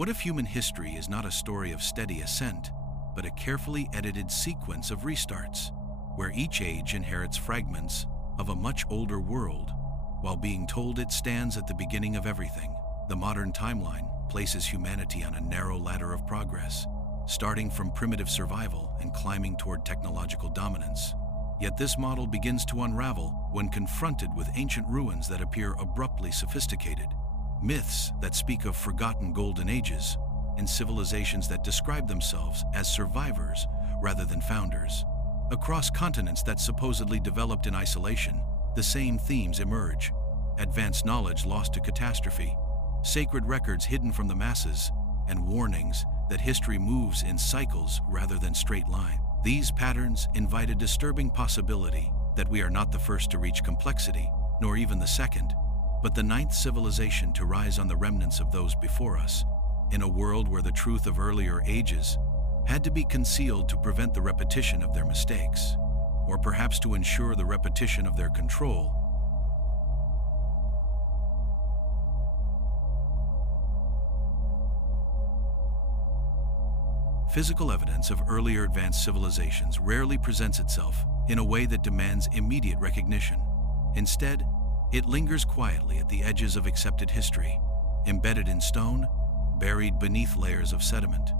What if human history is not a story of steady ascent, but a carefully edited sequence of restarts, where each age inherits fragments of a much older world, while being told it stands at the beginning of everything? The modern timeline places humanity on a narrow ladder of progress, starting from primitive survival and climbing toward technological dominance. Yet this model begins to unravel when confronted with ancient ruins that appear abruptly sophisticated, myths that speak of forgotten golden ages, and civilizations that describe themselves as survivors rather than founders. Across continents that supposedly developed in isolation, the same themes emerge: advanced knowledge lost to catastrophe, sacred records hidden from the masses, and warnings that history moves in cycles rather than straight lines. These patterns invite a disturbing possibility that we are not the first to reach complexity, nor even the second, but the ninth civilization to rise on the remnants of those before us, in a world where the truth of earlier ages had to be concealed to prevent the repetition of their mistakes, or perhaps to ensure the repetition of their control. Physical evidence of earlier advanced civilizations rarely presents itself in a way that demands immediate recognition. Instead, it lingers quietly at the edges of accepted history, embedded in stone, buried beneath layers of sediment,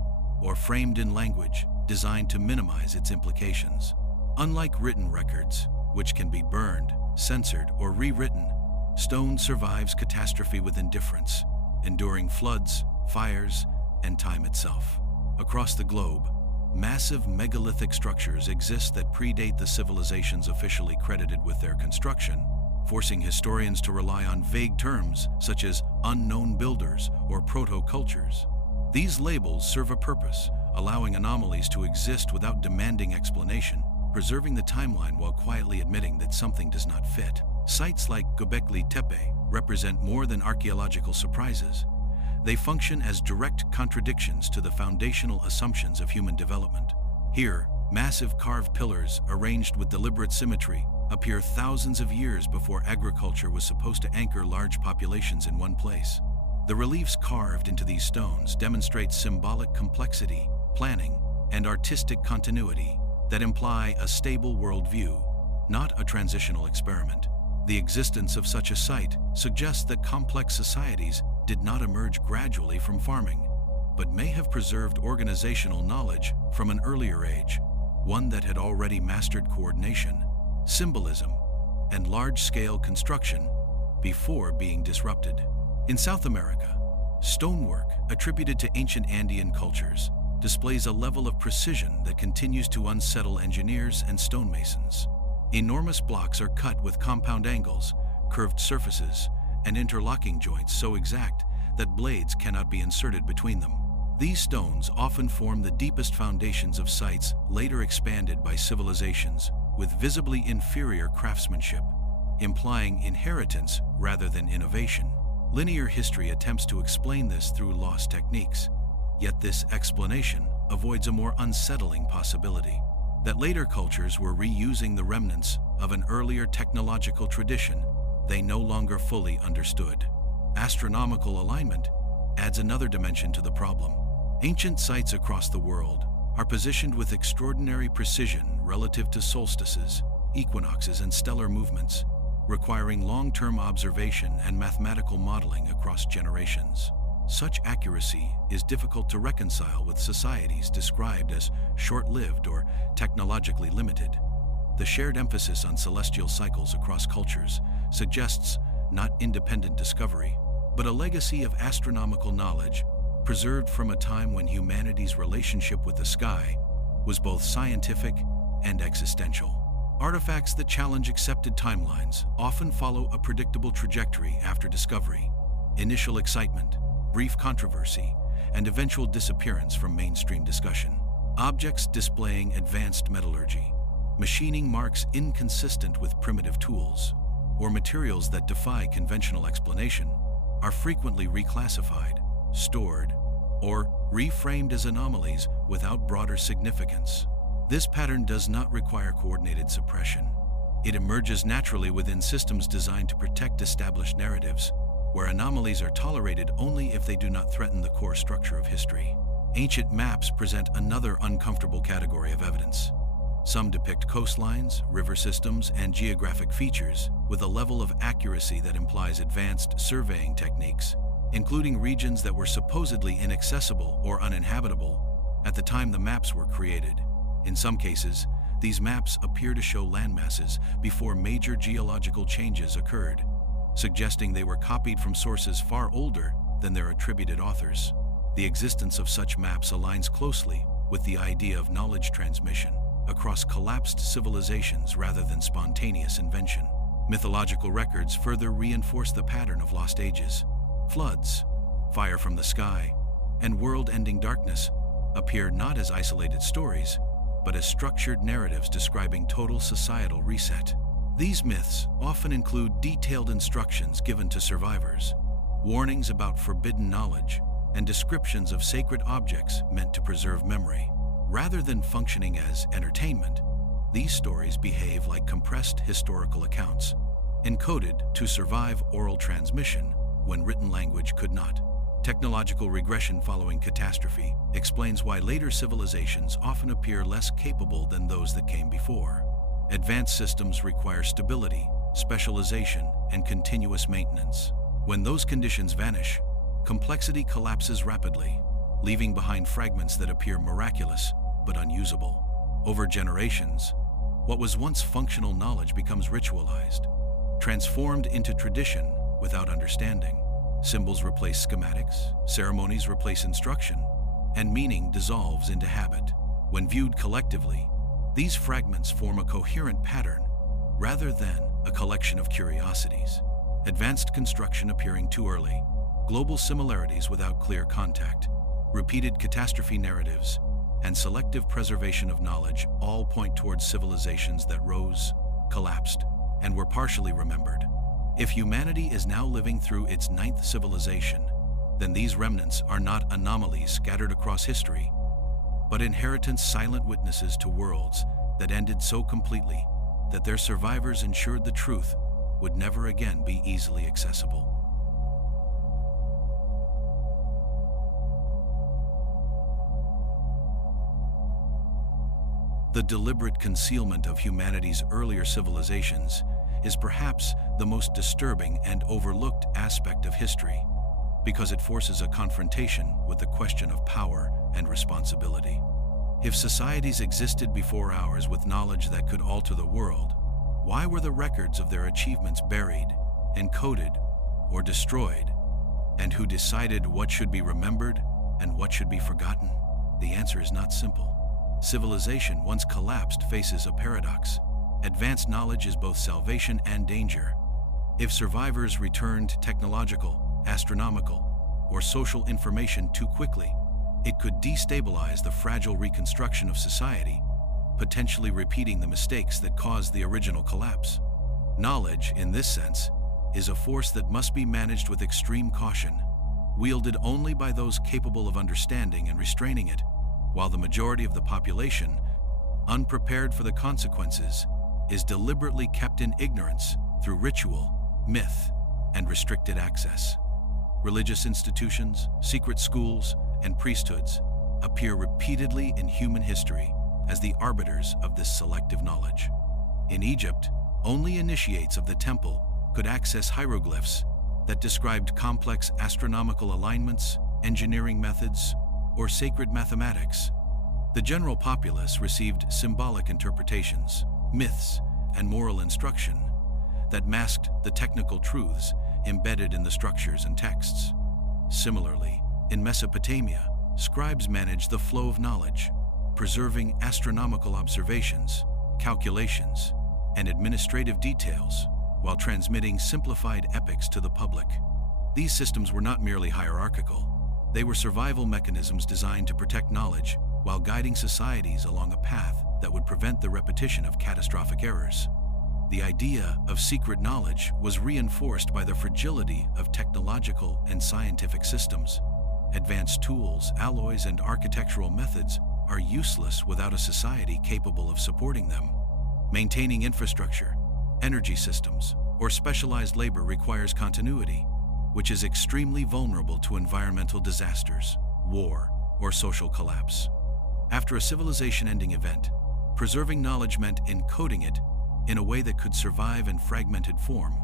or framed in language designed to minimize its implications. Unlike written records, which can be burned, censored, or rewritten, stone survives catastrophe with indifference, enduring floods, fires, and time itself. Across the globe, massive megalithic structures exist that predate the civilizations officially credited with their construction, forcing historians to rely on vague terms such as unknown builders or proto-cultures. These labels serve a purpose, allowing anomalies to exist without demanding explanation, preserving the timeline while quietly admitting that something does not fit. Sites like Göbekli Tepe represent more than archaeological surprises. They function as direct contradictions to the foundational assumptions of human development. Here, massive carved pillars arranged with deliberate symmetry appear thousands of years before agriculture was supposed to anchor large populations in one place. The reliefs carved into these stones demonstrate symbolic complexity, planning, and artistic continuity that imply a stable worldview, not a transitional experiment. The existence of such a site suggests that complex societies did not emerge gradually from farming, but may have preserved organizational knowledge from an earlier age, one that had already mastered coordination, symbolism, and large-scale construction before being disrupted. In South America, stonework attributed to ancient Andean cultures displays a level of precision that continues to unsettle engineers and stonemasons. Enormous blocks are cut with compound angles, curved surfaces, and interlocking joints so exact that blades cannot be inserted between them. These stones often form the deepest foundations of sites later expanded by civilizations with visibly inferior craftsmanship, implying inheritance rather than innovation. Linear history attempts to explain this through lost techniques, yet this explanation avoids a more unsettling possibility: that later cultures were reusing the remnants of an earlier technological tradition they no longer fully understood. Astronomical alignment adds another dimension to the problem. Ancient sites across the world are positioned with extraordinary precision relative to solstices, equinoxes, and stellar movements, requiring long-term observation and mathematical modeling across generations. Such accuracy is difficult to reconcile with societies described as short-lived or technologically limited. The shared emphasis on celestial cycles across cultures suggests not independent discovery, but a legacy of astronomical knowledge preserved from a time when humanity's relationship with the sky was both scientific and existential. Artifacts that challenge accepted timelines often follow a predictable trajectory after discovery: initial excitement, brief controversy, and eventual disappearance from mainstream discussion. Objects displaying advanced metallurgy, machining marks inconsistent with primitive tools, or materials that defy conventional explanation are frequently reclassified, stored, or reframed as anomalies without broader significance. This pattern does not require coordinated suppression. It emerges naturally within systems designed to protect established narratives, where anomalies are tolerated only if they do not threaten the core structure of history. Ancient maps present another uncomfortable category of evidence. Some depict coastlines, river systems, and geographic features with a level of accuracy that implies advanced surveying techniques, including regions that were supposedly inaccessible or uninhabitable at the time the maps were created. In some cases, these maps appear to show landmasses before major geological changes occurred, suggesting they were copied from sources far older than their attributed authors. The existence of such maps aligns closely with the idea of knowledge transmission across collapsed civilizations rather than spontaneous invention. Mythological records further reinforce the pattern of lost ages. Floods, fire from the sky, and world-ending darkness appear not as isolated stories, but as structured narratives describing total societal reset. These myths often include detailed instructions given to survivors, warnings about forbidden knowledge, and descriptions of sacred objects meant to preserve memory. Rather than functioning as entertainment, these stories behave like compressed historical accounts, encoded to survive oral transmission when written language could not. Technological regression following catastrophe explains why later civilizations often appear less capable than those that came before. Advanced systems require stability, specialization, and continuous maintenance. When those conditions vanish, complexity collapses rapidly, leaving behind fragments that appear miraculous but unusable. Over generations, what was once functional knowledge becomes ritualized, transformed into tradition without understanding. Symbols replace schematics, ceremonies replace instruction, and meaning dissolves into habit. When viewed collectively, these fragments form a coherent pattern rather than a collection of curiosities. Advanced construction appearing too early, global similarities without clear contact, repeated catastrophe narratives, and selective preservation of knowledge all point towards civilizations that rose, collapsed, and were partially remembered. If humanity is now living through its 9th civilization, then these remnants are not anomalies scattered across history, but inheritance silent witnesses to worlds that ended so completely that their survivors ensured the truth would never again be easily accessible. The deliberate concealment of humanity's earlier civilizations is perhaps the most disturbing and overlooked aspect of history, because it forces a confrontation with the question of power and responsibility. If societies existed before ours with knowledge that could alter the world, why were the records of their achievements buried, encoded, or destroyed? And who decided what should be remembered and what should be forgotten? The answer is not simple. Civilization, once collapsed, faces a paradox. Advanced knowledge is both salvation and danger. If survivors returned technological, astronomical, or social information too quickly, it could destabilize the fragile reconstruction of society, potentially repeating the mistakes that caused the original collapse. Knowledge, in this sense, is a force that must be managed with extreme caution, wielded only by those capable of understanding and restraining it, while the majority of the population, unprepared for the consequences, is deliberately kept in ignorance through ritual, myth, and restricted access. Religious institutions, secret schools, and priesthoods appear repeatedly in human history as the arbiters of this selective knowledge. In Egypt, only initiates of the temple could access hieroglyphs that described complex astronomical alignments, engineering methods, or sacred mathematics. The general populace received symbolic interpretations, myths, and moral instruction that masked the technical truths embedded in the structures and texts. Similarly, in Mesopotamia, scribes managed the flow of knowledge, preserving astronomical observations, calculations, and administrative details, while transmitting simplified epics to the public. These systems were not merely hierarchical. They were survival mechanisms designed to protect knowledge while guiding societies along a path that would prevent the repetition of catastrophic errors. The idea of secret knowledge was reinforced by the fragility of technological and scientific systems. Advanced tools, alloys, and architectural methods are useless without a society capable of supporting them. Maintaining infrastructure, energy systems, or specialized labor requires continuity. which is extremely vulnerable to environmental disasters, war, or social collapse. After a civilization-ending event, preserving knowledge meant encoding it in a way that could survive in fragmented form,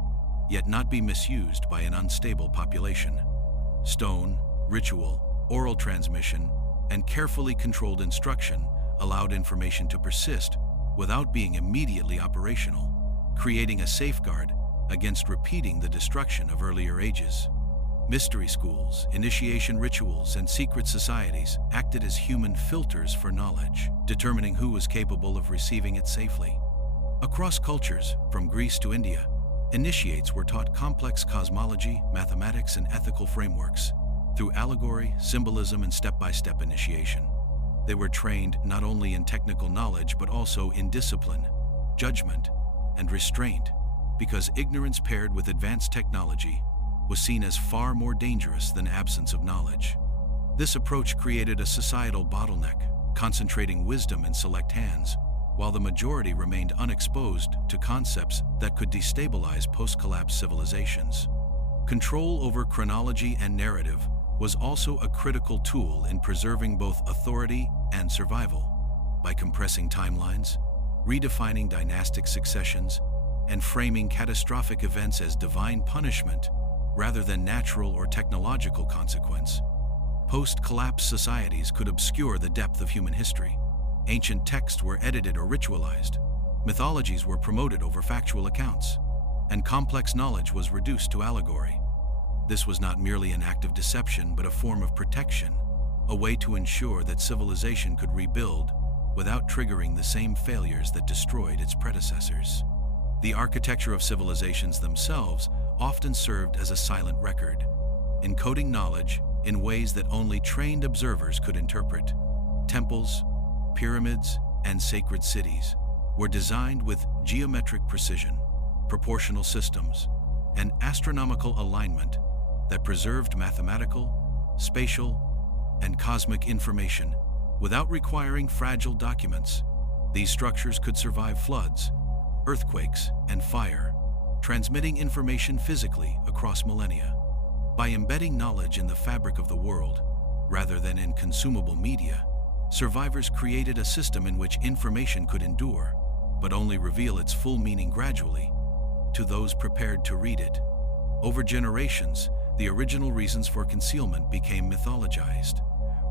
yet not be misused by an unstable population. Stone, ritual, oral transmission, and carefully controlled instruction allowed information to persist without being immediately operational, creating a safeguard against repeating the destruction of earlier ages. Mystery schools, initiation rituals, and secret societies acted as human filters for knowledge, determining who was capable of receiving it safely. Across cultures, from Greece to India, initiates were taught complex cosmology, mathematics, and ethical frameworks through allegory, symbolism, and step-by-step initiation. They were trained not only in technical knowledge but also in discipline, judgment, and restraint, because ignorance paired with advanced technology was seen as far more dangerous than absence of knowledge. This approach created a societal bottleneck, concentrating wisdom in select hands, while the majority remained unexposed to concepts that could destabilize post-collapse civilizations. Control over chronology and narrative was also a critical tool in preserving both authority and survival. By compressing timelines, redefining dynastic successions, and framing catastrophic events as divine punishment rather than natural or technological consequence, post-collapse societies could obscure the depth of human history. Ancient texts were edited or ritualized, mythologies were promoted over factual accounts, and complex knowledge was reduced to allegory. This was not merely an act of deception but a form of protection, a way to ensure that civilization could rebuild without triggering the same failures that destroyed its predecessors. The architecture of civilizations themselves often served as a silent record, encoding knowledge in ways that only trained observers could interpret. Temples, pyramids, and sacred cities were designed with geometric precision, proportional systems, and astronomical alignment that preserved mathematical, spatial, and cosmic information without requiring fragile documents. These structures could survive floods, earthquakes, and fire, transmitting information physically across millennia. By embedding knowledge in the fabric of the world, rather than in consumable media, survivors created a system in which information could endure, but only reveal its full meaning gradually, to those prepared to read it. Over generations, the original reasons for concealment became mythologized.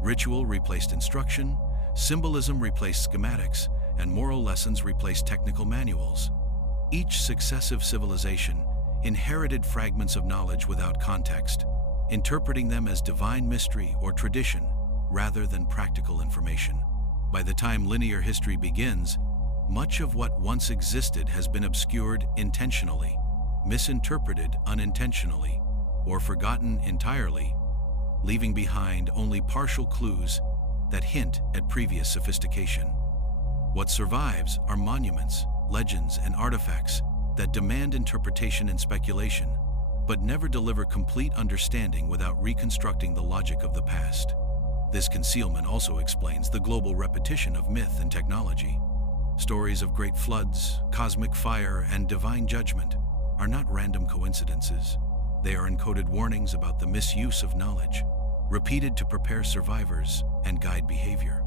Ritual replaced instruction, symbolism replaced schematics, and moral lessons replaced technical manuals. Each successive civilization inherited fragments of knowledge without context, interpreting them as divine mystery or tradition rather than practical information. By the time linear history begins, much of what once existed has been obscured intentionally, misinterpreted unintentionally, or forgotten entirely, leaving behind only partial clues that hint at previous sophistication. What survives are monuments, legends, and artifacts that demand interpretation and speculation, but never deliver complete understanding without reconstructing the logic of the past. This concealment also explains the global repetition of myth and technology. Stories of great floods, cosmic fire, and divine judgment are not random coincidences. They are encoded warnings about the misuse of knowledge, repeated to prepare survivors and guide behavior.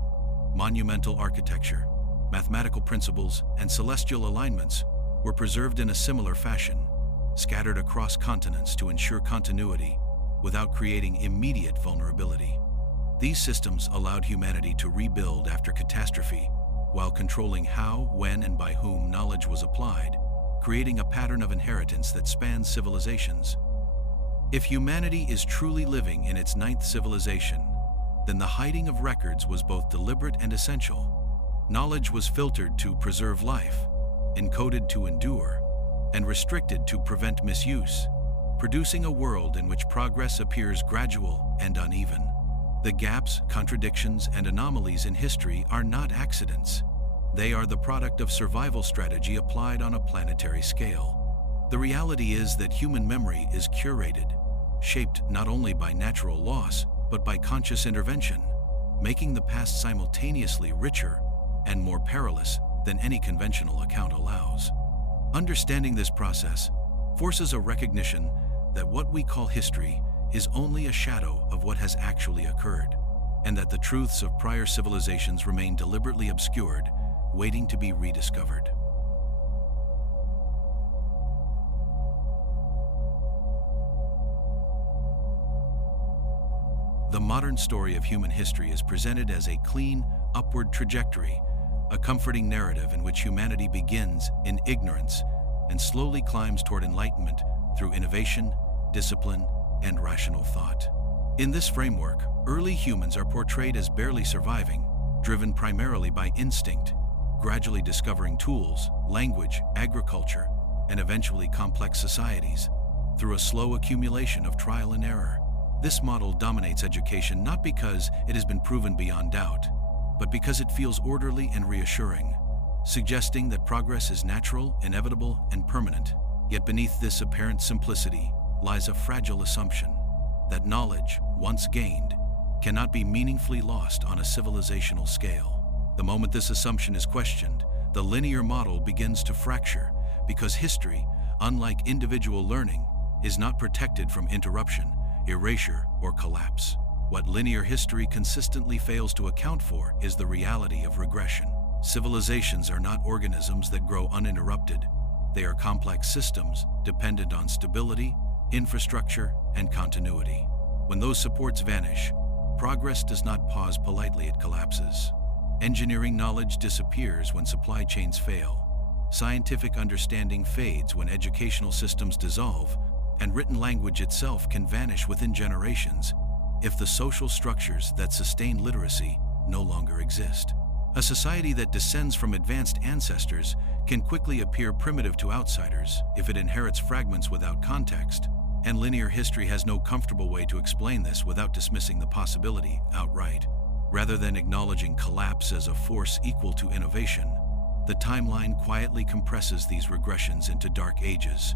Monumental architecture, mathematical principles, and celestial alignments were preserved in a similar fashion, scattered across continents to ensure continuity without creating immediate vulnerability. These systems allowed humanity to rebuild after catastrophe while controlling how, when, and by whom knowledge was applied, creating a pattern of inheritance that spans civilizations. If humanity is truly living in its ninth civilization, then the hiding of records was both deliberate and essential. Knowledge was filtered to preserve life, encoded to endure, and restricted to prevent misuse, producing a world in which progress appears gradual and uneven. The gaps, contradictions, and anomalies in history are not accidents. They are the product of survival strategy applied on a planetary scale. The reality is that human memory is curated, shaped not only by natural loss, but by conscious intervention, making the past simultaneously richer and more perilous than any conventional account allows. Understanding this process forces a recognition that what we call history is only a shadow of what has actually occurred, and that the truths of prior civilizations remain deliberately obscured, waiting to be rediscovered. The modern story of human history is presented as a clean, upward trajectory, a comforting narrative in which humanity begins in ignorance and slowly climbs toward enlightenment through innovation, discipline, and rational thought. In this framework, early humans are portrayed as barely surviving, driven primarily by instinct, gradually discovering tools, language, agriculture, and eventually complex societies through a slow accumulation of trial and error. This model dominates education not because it has been proven beyond doubt, but because it feels orderly and reassuring, suggesting that progress is natural, inevitable, and permanent. Yet beneath this apparent simplicity lies a fragile assumption that knowledge, once gained, cannot be meaningfully lost on a civilizational scale. The moment this assumption is questioned, the linear model begins to fracture, because history, unlike individual learning, is not protected from interruption, erasure, or collapse. What linear history consistently fails to account for is the reality of regression. Civilizations are not organisms that grow uninterrupted. They are complex systems dependent on stability, infrastructure, and continuity. When those supports vanish, progress does not pause politely, it collapses. Engineering knowledge disappears when supply chains fail. Scientific understanding fades when educational systems dissolve, and written language itself can vanish within generations if the social structures that sustain literacy no longer exist. A society that descends from advanced ancestors can quickly appear primitive to outsiders if it inherits fragments without context, and linear history has no comfortable way to explain this without dismissing the possibility outright. Rather than acknowledging collapse as a force equal to innovation, the timeline quietly compresses these regressions into dark ages,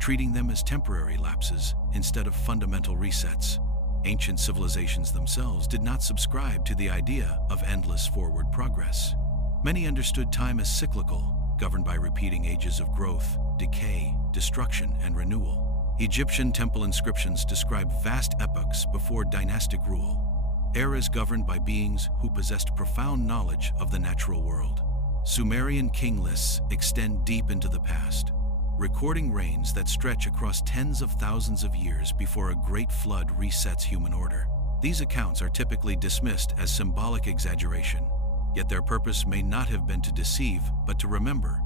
treating them as temporary lapses instead of fundamental resets. Ancient civilizations themselves did not subscribe to the idea of endless forward progress. Many understood time as cyclical, governed by repeating ages of growth, decay, destruction, and renewal. Egyptian temple inscriptions describe vast epochs before dynastic rule, eras governed by beings who possessed profound knowledge of the natural world. Sumerian king lists extend deep into the past, recording reigns that stretch across tens of thousands of years before a great flood resets human order. These accounts are typically dismissed as symbolic exaggeration, yet their purpose may not have been to deceive, but to remember,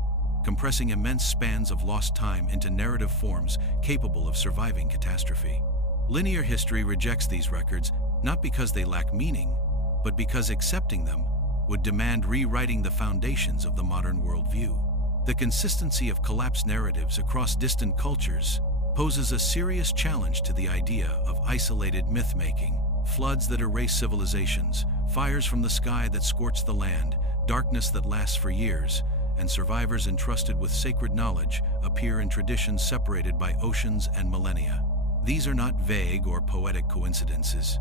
compressing immense spans of lost time into narrative forms capable of surviving catastrophe. Linear history rejects these records not because they lack meaning, but because accepting them would demand rewriting the foundations of the modern worldview. The consistency of collapsed narratives across distant cultures poses a serious challenge to the idea of isolated myth-making. Floods that erase civilizations, fires from the sky that scorch the land, darkness that lasts for years, and survivors entrusted with sacred knowledge appear in traditions separated by oceans and millennia. These are not vague or poetic coincidences.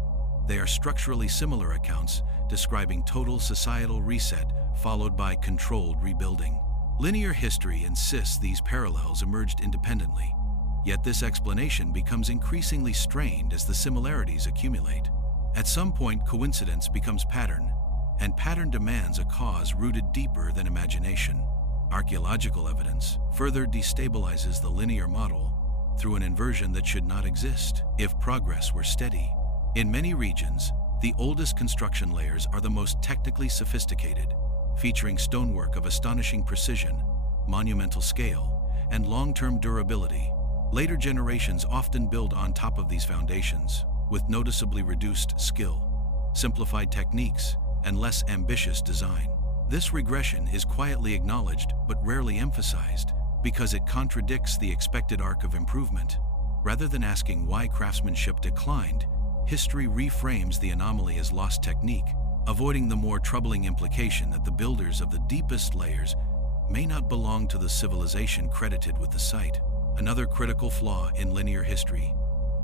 They are structurally similar accounts describing total societal reset followed by controlled rebuilding. Linear history insists these parallels emerged independently, yet this explanation becomes increasingly strained as the similarities accumulate. At some point, coincidence becomes pattern, and pattern demands a cause rooted deeper than imagination. Archaeological evidence further destabilizes the linear model through an inversion that should not exist if progress were steady. In many regions, the oldest construction layers are the most technically sophisticated, featuring stonework of astonishing precision, monumental scale, and long-term durability. Later generations often build on top of these foundations, with noticeably reduced skill, simplified techniques, and less ambitious design. This regression is quietly acknowledged but rarely emphasized because it contradicts the expected arc of improvement. Rather than asking why craftsmanship declined, history reframes the anomaly as lost technique, avoiding the more troubling implication that the builders of the deepest layers may not belong to the civilization credited with the site. Another critical flaw in linear history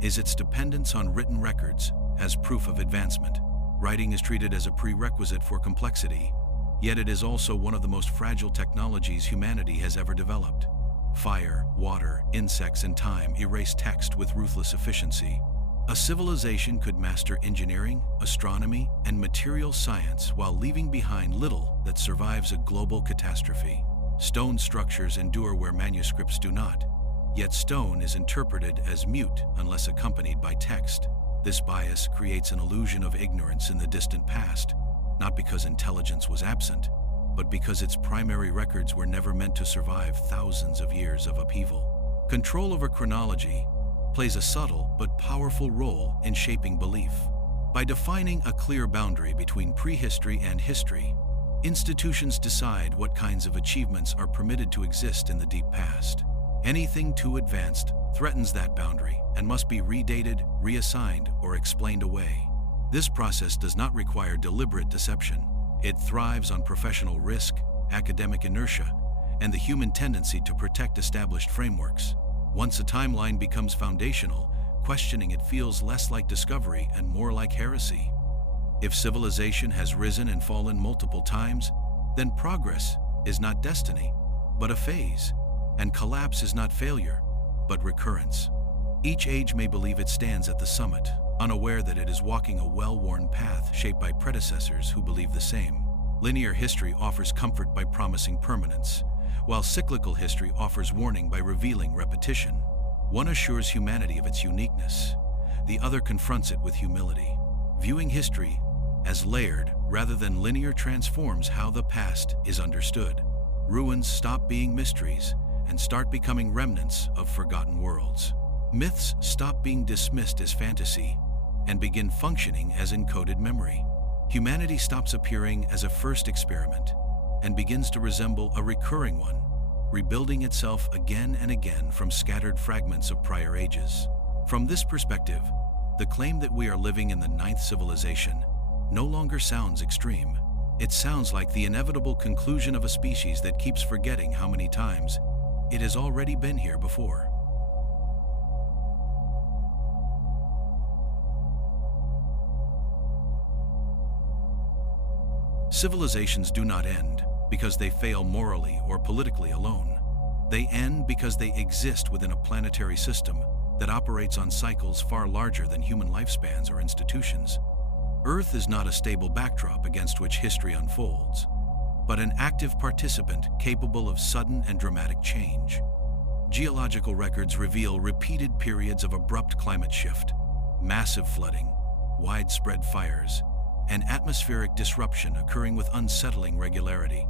is its dependence on written records as proof of advancement. Writing is treated as a prerequisite for complexity, yet it is also one of the most fragile technologies humanity has ever developed. Fire, water, insects, and time erase text with ruthless efficiency. A civilization could master engineering, astronomy, and material science while leaving behind little that survives a global catastrophe. Stone structures endure where manuscripts do not, yet stone is interpreted as mute unless accompanied by text. This bias creates an illusion of ignorance in the distant past, not because intelligence was absent, but because its primary records were never meant to survive thousands of years of upheaval. Control over chronology plays a subtle but powerful role in shaping belief. By defining a clear boundary between prehistory and history, institutions decide what kinds of achievements are permitted to exist in the deep past. Anything too advanced threatens that boundary and must be redated, reassigned, or explained away. This process does not require deliberate deception. It thrives on professional risk, academic inertia, and the human tendency to protect established frameworks. Once a timeline becomes foundational, questioning it feels less like discovery and more like heresy. If civilization has risen and fallen multiple times, then progress is not destiny, but a phase, and collapse is not failure, but recurrence. Each age may believe it stands at the summit, unaware that it is walking a well-worn path shaped by predecessors who believe the same. Linear history offers comfort by promising permanence, while cyclical history offers warning by revealing repetition. One assures humanity of its uniqueness, the other confronts it with humility. Viewing history as layered rather than linear transforms how the past is understood. Ruins stop being mysteries and start becoming remnants of forgotten worlds. Myths stop being dismissed as fantasy and begin functioning as encoded memory. Humanity stops appearing as a first experiment and begins to resemble a recurring one, rebuilding itself again and again from scattered fragments of prior ages. From this perspective, the claim that we are living in the ninth civilization no longer sounds extreme. It sounds like the inevitable conclusion of a species that keeps forgetting how many times it has already been here before. Civilizations do not end because they fail morally or politically alone. They end because they exist within a planetary system that operates on cycles far larger than human lifespans or institutions. Earth is not a stable backdrop against which history unfolds, but an active participant capable of sudden and dramatic change. Geological records reveal repeated periods of abrupt climate shift, massive flooding, widespread fires, and atmospheric disruption occurring with unsettling regularity.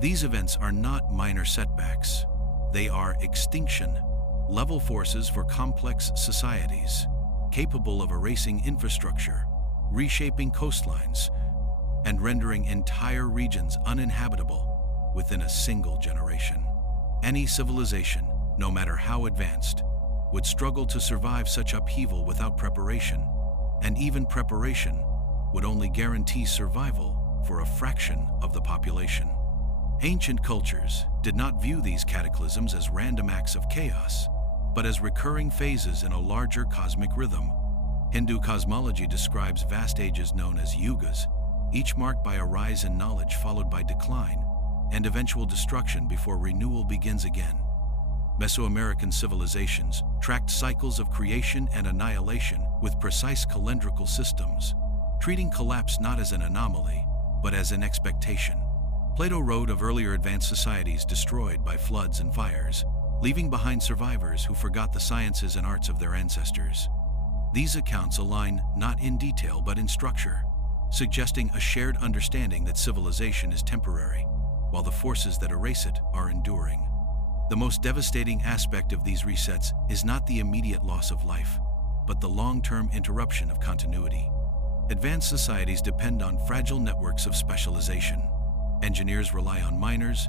These events are not minor setbacks. They are extinction-level forces for complex societies, capable of erasing infrastructure, reshaping coastlines, and rendering entire regions uninhabitable within a single generation. Any civilization, no matter how advanced, would struggle to survive such upheaval without preparation, and even preparation would only guarantee survival for a fraction of the population. Ancient cultures did not view these cataclysms as random acts of chaos, but as recurring phases in a larger cosmic rhythm. Hindu cosmology describes vast ages known as yugas, each marked by a rise in knowledge followed by decline and eventual destruction before renewal begins again. Mesoamerican civilizations tracked cycles of creation and annihilation with precise calendrical systems, treating collapse not as an anomaly, but as an expectation. Plato wrote of earlier advanced societies destroyed by floods and fires, leaving behind survivors who forgot the sciences and arts of their ancestors. These accounts align not in detail but in structure, suggesting a shared understanding that civilization is temporary, while the forces that erase it are enduring. The most devastating aspect of these resets is not the immediate loss of life, but the long-term interruption of continuity. Advanced societies depend on fragile networks of specialization. Engineers rely on miners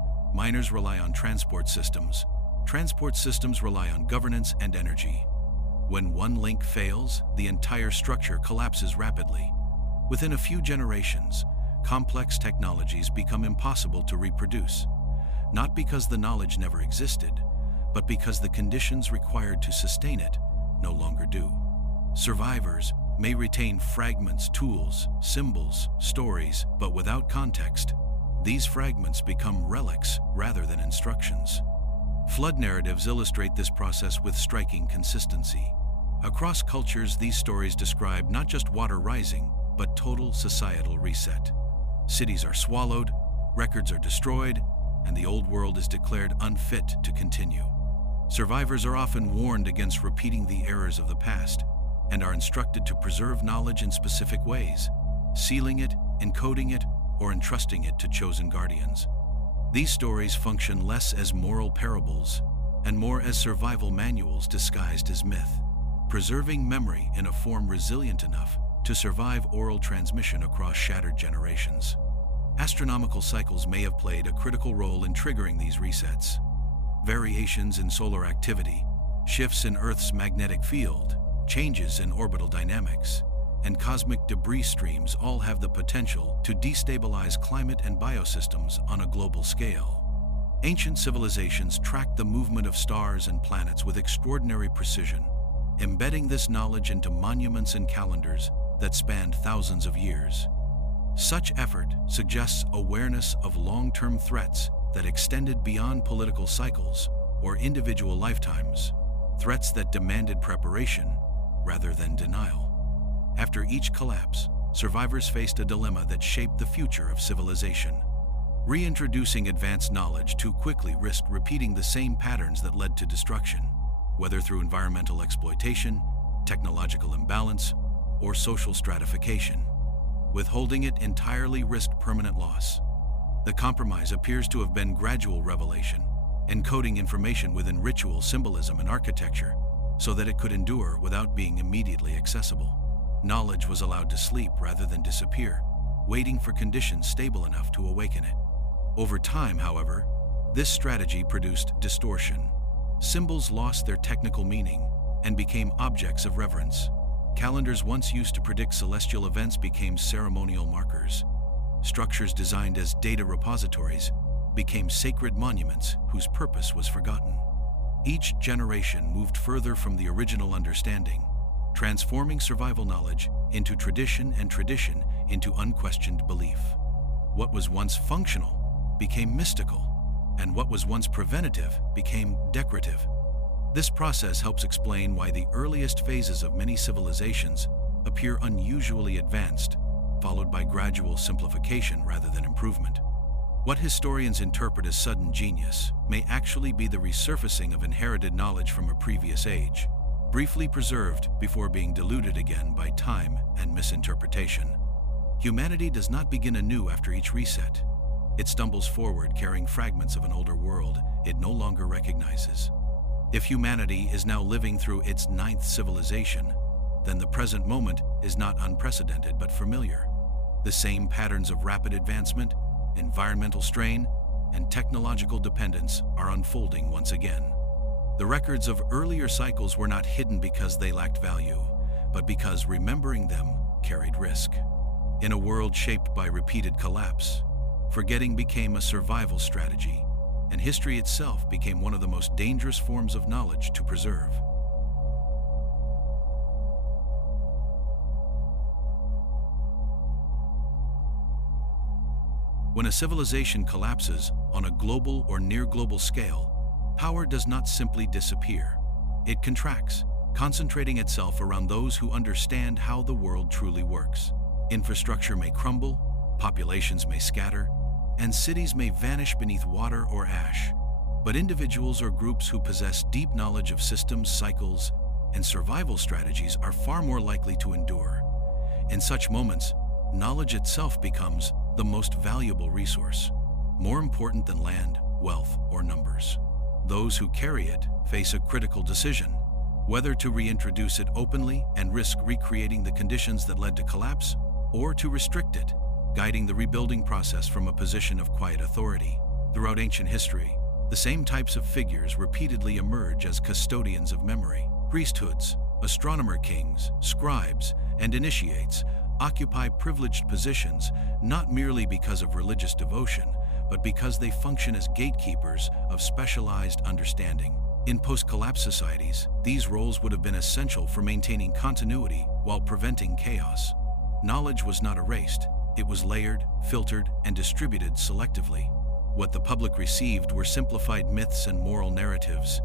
rely on transport systems rely on governance and energy. When one link fails, the entire structure collapses rapidly. Within a few generations, complex technologies become impossible to reproduce, not because the knowledge never existed, but because the conditions required to sustain it no longer do. Survivors may retain fragments, tools, symbols, stories, but without context, these fragments become relics rather than instructions. Flood narratives illustrate this process with striking consistency. Across cultures, these stories describe not just water rising, but total societal reset. Cities are swallowed, records are destroyed, and the old world is declared unfit to continue. Survivors are often warned against repeating the errors of the past and are instructed to preserve knowledge in specific ways, sealing it, encoding it, or entrusting it to chosen guardians. These stories function less as moral parables and more as survival manuals disguised as myth, preserving memory in a form resilient enough to survive oral transmission across shattered generations. Astronomical cycles may have played a critical role in triggering these resets. Variations in solar activity, shifts in Earth's magnetic field, changes in orbital dynamics, and cosmic debris streams all have the potential to destabilize climate and biosystems on a global scale. Ancient civilizations tracked the movement of stars and planets with extraordinary precision, embedding this knowledge into monuments and calendars that spanned thousands of years. Such effort suggests awareness of long-term threats that extended beyond political cycles or individual lifetimes, threats that demanded preparation rather than denial. After each collapse, survivors faced a dilemma that shaped the future of civilization. Reintroducing advanced knowledge too quickly risked repeating the same patterns that led to destruction, whether through environmental exploitation, technological imbalance, or social stratification. Withholding it entirely risked permanent loss. The compromise appears to have been gradual revelation, encoding information within ritual, symbolism, and architecture, so that it could endure without being immediately accessible. Knowledge was allowed to sleep rather than disappear, waiting for conditions stable enough to awaken it. Over time, however, this strategy produced distortion. Symbols lost their technical meaning and became objects of reverence. Calendars once used to predict celestial events became ceremonial markers. Structures designed as data repositories became sacred monuments whose purpose was forgotten. Each generation moved further from the original understanding, transforming survival knowledge into tradition and tradition into unquestioned belief. What was once functional became mystical, and what was once preventative became decorative. This process helps explain why the earliest phases of many civilizations appear unusually advanced, followed by gradual simplification rather than improvement. What historians interpret as sudden genius may actually be the resurfacing of inherited knowledge from a previous age, briefly preserved before being diluted again by time and misinterpretation. Humanity does not begin anew after each reset. It stumbles forward carrying fragments of an older world it no longer recognizes. If humanity is now living through its 9th civilization, then the present moment is not unprecedented but familiar. The same patterns of rapid advancement, environmental strain, and technological dependence are unfolding once again. The records of earlier cycles were not hidden because they lacked value, but because remembering them carried risk. In a world shaped by repeated collapse, forgetting became a survival strategy, and history itself became one of the most dangerous forms of knowledge to preserve. When a civilization collapses on a global or near-global scale, power does not simply disappear. It contracts, concentrating itself around those who understand how the world truly works. Infrastructure may crumble, populations may scatter, and cities may vanish beneath water or ash. But individuals or groups who possess deep knowledge of systems, cycles, and survival strategies are far more likely to endure. In such moments, knowledge itself becomes the most valuable resource, more important than land, wealth, or numbers. Those who carry it face a critical decision, whether to reintroduce it openly and risk recreating the conditions that led to collapse, or to restrict it, guiding the rebuilding process from a position of quiet authority. Throughout ancient history, the same types of figures repeatedly emerge as custodians of memory. Priesthoods, astronomer kings, scribes, and initiates occupy privileged positions not merely because of religious devotion, but because they function as gatekeepers of specialized understanding. In post-collapse societies, these roles would have been essential for maintaining continuity while preventing chaos. Knowledge was not erased, it was layered, filtered, and distributed selectively. What the public received were simplified myths and moral narratives,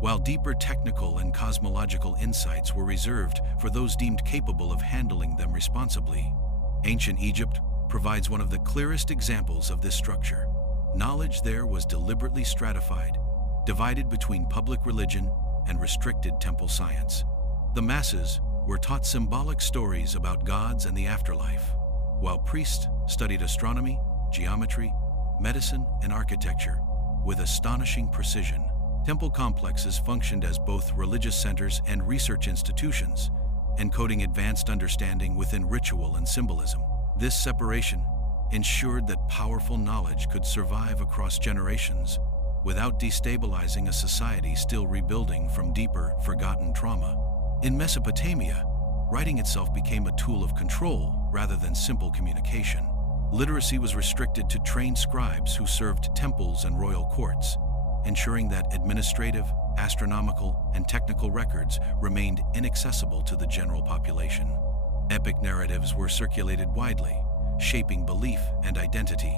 while deeper technical and cosmological insights were reserved for those deemed capable of handling them responsibly. Ancient Egypt provides one of the clearest examples of this structure. Knowledge there was deliberately stratified, divided between public religion and restricted temple science. The masses were taught symbolic stories about gods and the afterlife, while priests studied astronomy, geometry, medicine, and architecture with astonishing precision. Temple complexes functioned as both religious centers and research institutions, encoding advanced understanding within ritual and symbolism. This separation ensured that powerful knowledge could survive across generations without destabilizing a society still rebuilding from deeper, forgotten trauma. In Mesopotamia, writing itself became a tool of control rather than simple communication. Literacy was restricted to trained scribes who served temples and royal courts, ensuring that administrative, astronomical, and technical records remained inaccessible to the general population. Epic narratives were circulated widely, shaping belief and identity,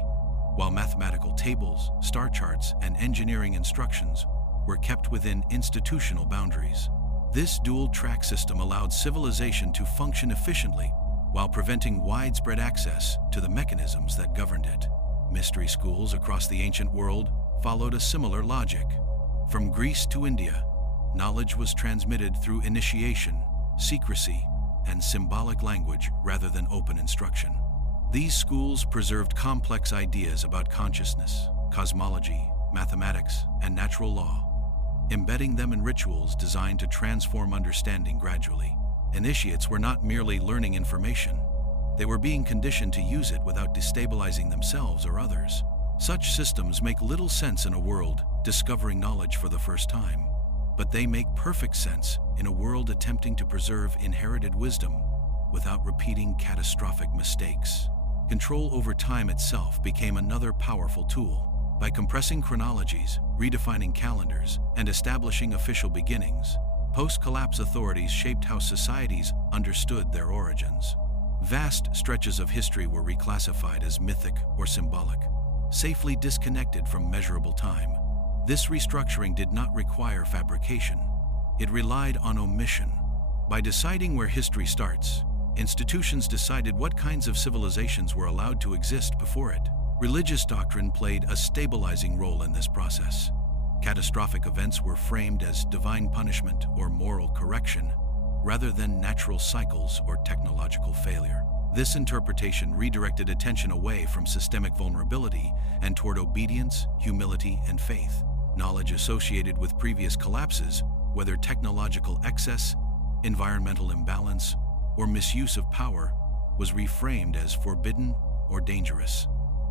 while mathematical tables, star charts, and engineering instructions were kept within institutional boundaries. This dual-track system allowed civilization to function efficiently while preventing widespread access to the mechanisms that governed it. Mystery schools across the ancient world followed a similar logic. From Greece to India, knowledge was transmitted through initiation, secrecy, and symbolic language rather than open instruction. These schools preserved complex ideas about consciousness, cosmology, mathematics, and natural law, embedding them in rituals designed to transform understanding gradually. Initiates were not merely learning information, they were being conditioned to use it without destabilizing themselves or others. Such systems make little sense in a world discovering knowledge for the first time, but they make perfect sense in a world attempting to preserve inherited wisdom without repeating catastrophic mistakes. Control over time itself became another powerful tool. By compressing chronologies, redefining calendars, and establishing official beginnings, post-collapse authorities shaped how societies understood their origins. Vast stretches of history were reclassified as mythic or symbolic, safely disconnected from measurable time. This restructuring did not require fabrication. It relied on omission. By deciding where history starts, institutions decided what kinds of civilizations were allowed to exist before it. Religious doctrine played a stabilizing role in this process. Catastrophic events were framed as divine punishment or moral correction, rather than natural cycles or technological failure. This interpretation redirected attention away from systemic vulnerability and toward obedience, humility, and faith. Knowledge associated with previous collapses, whether technological excess, environmental imbalance, or misuse of power, was reframed as forbidden or dangerous.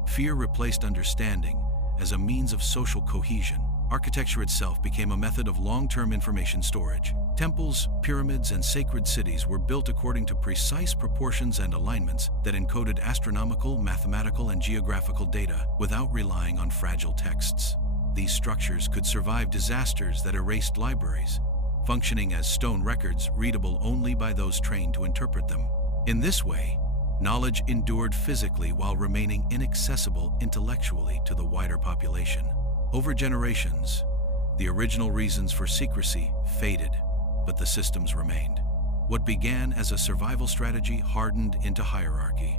Fear replaced understanding as a means of social cohesion. Architecture itself became a method of long-term information storage. Temples, pyramids, and sacred cities were built according to precise proportions and alignments that encoded astronomical, mathematical, and geographical data without relying on fragile texts. These structures could survive disasters that erased libraries, functioning as stone records readable only by those trained to interpret them. In this way, knowledge endured physically while remaining inaccessible intellectually to the wider population. Over generations, the original reasons for secrecy faded, but the systems remained. What began as a survival strategy hardened into hierarchy.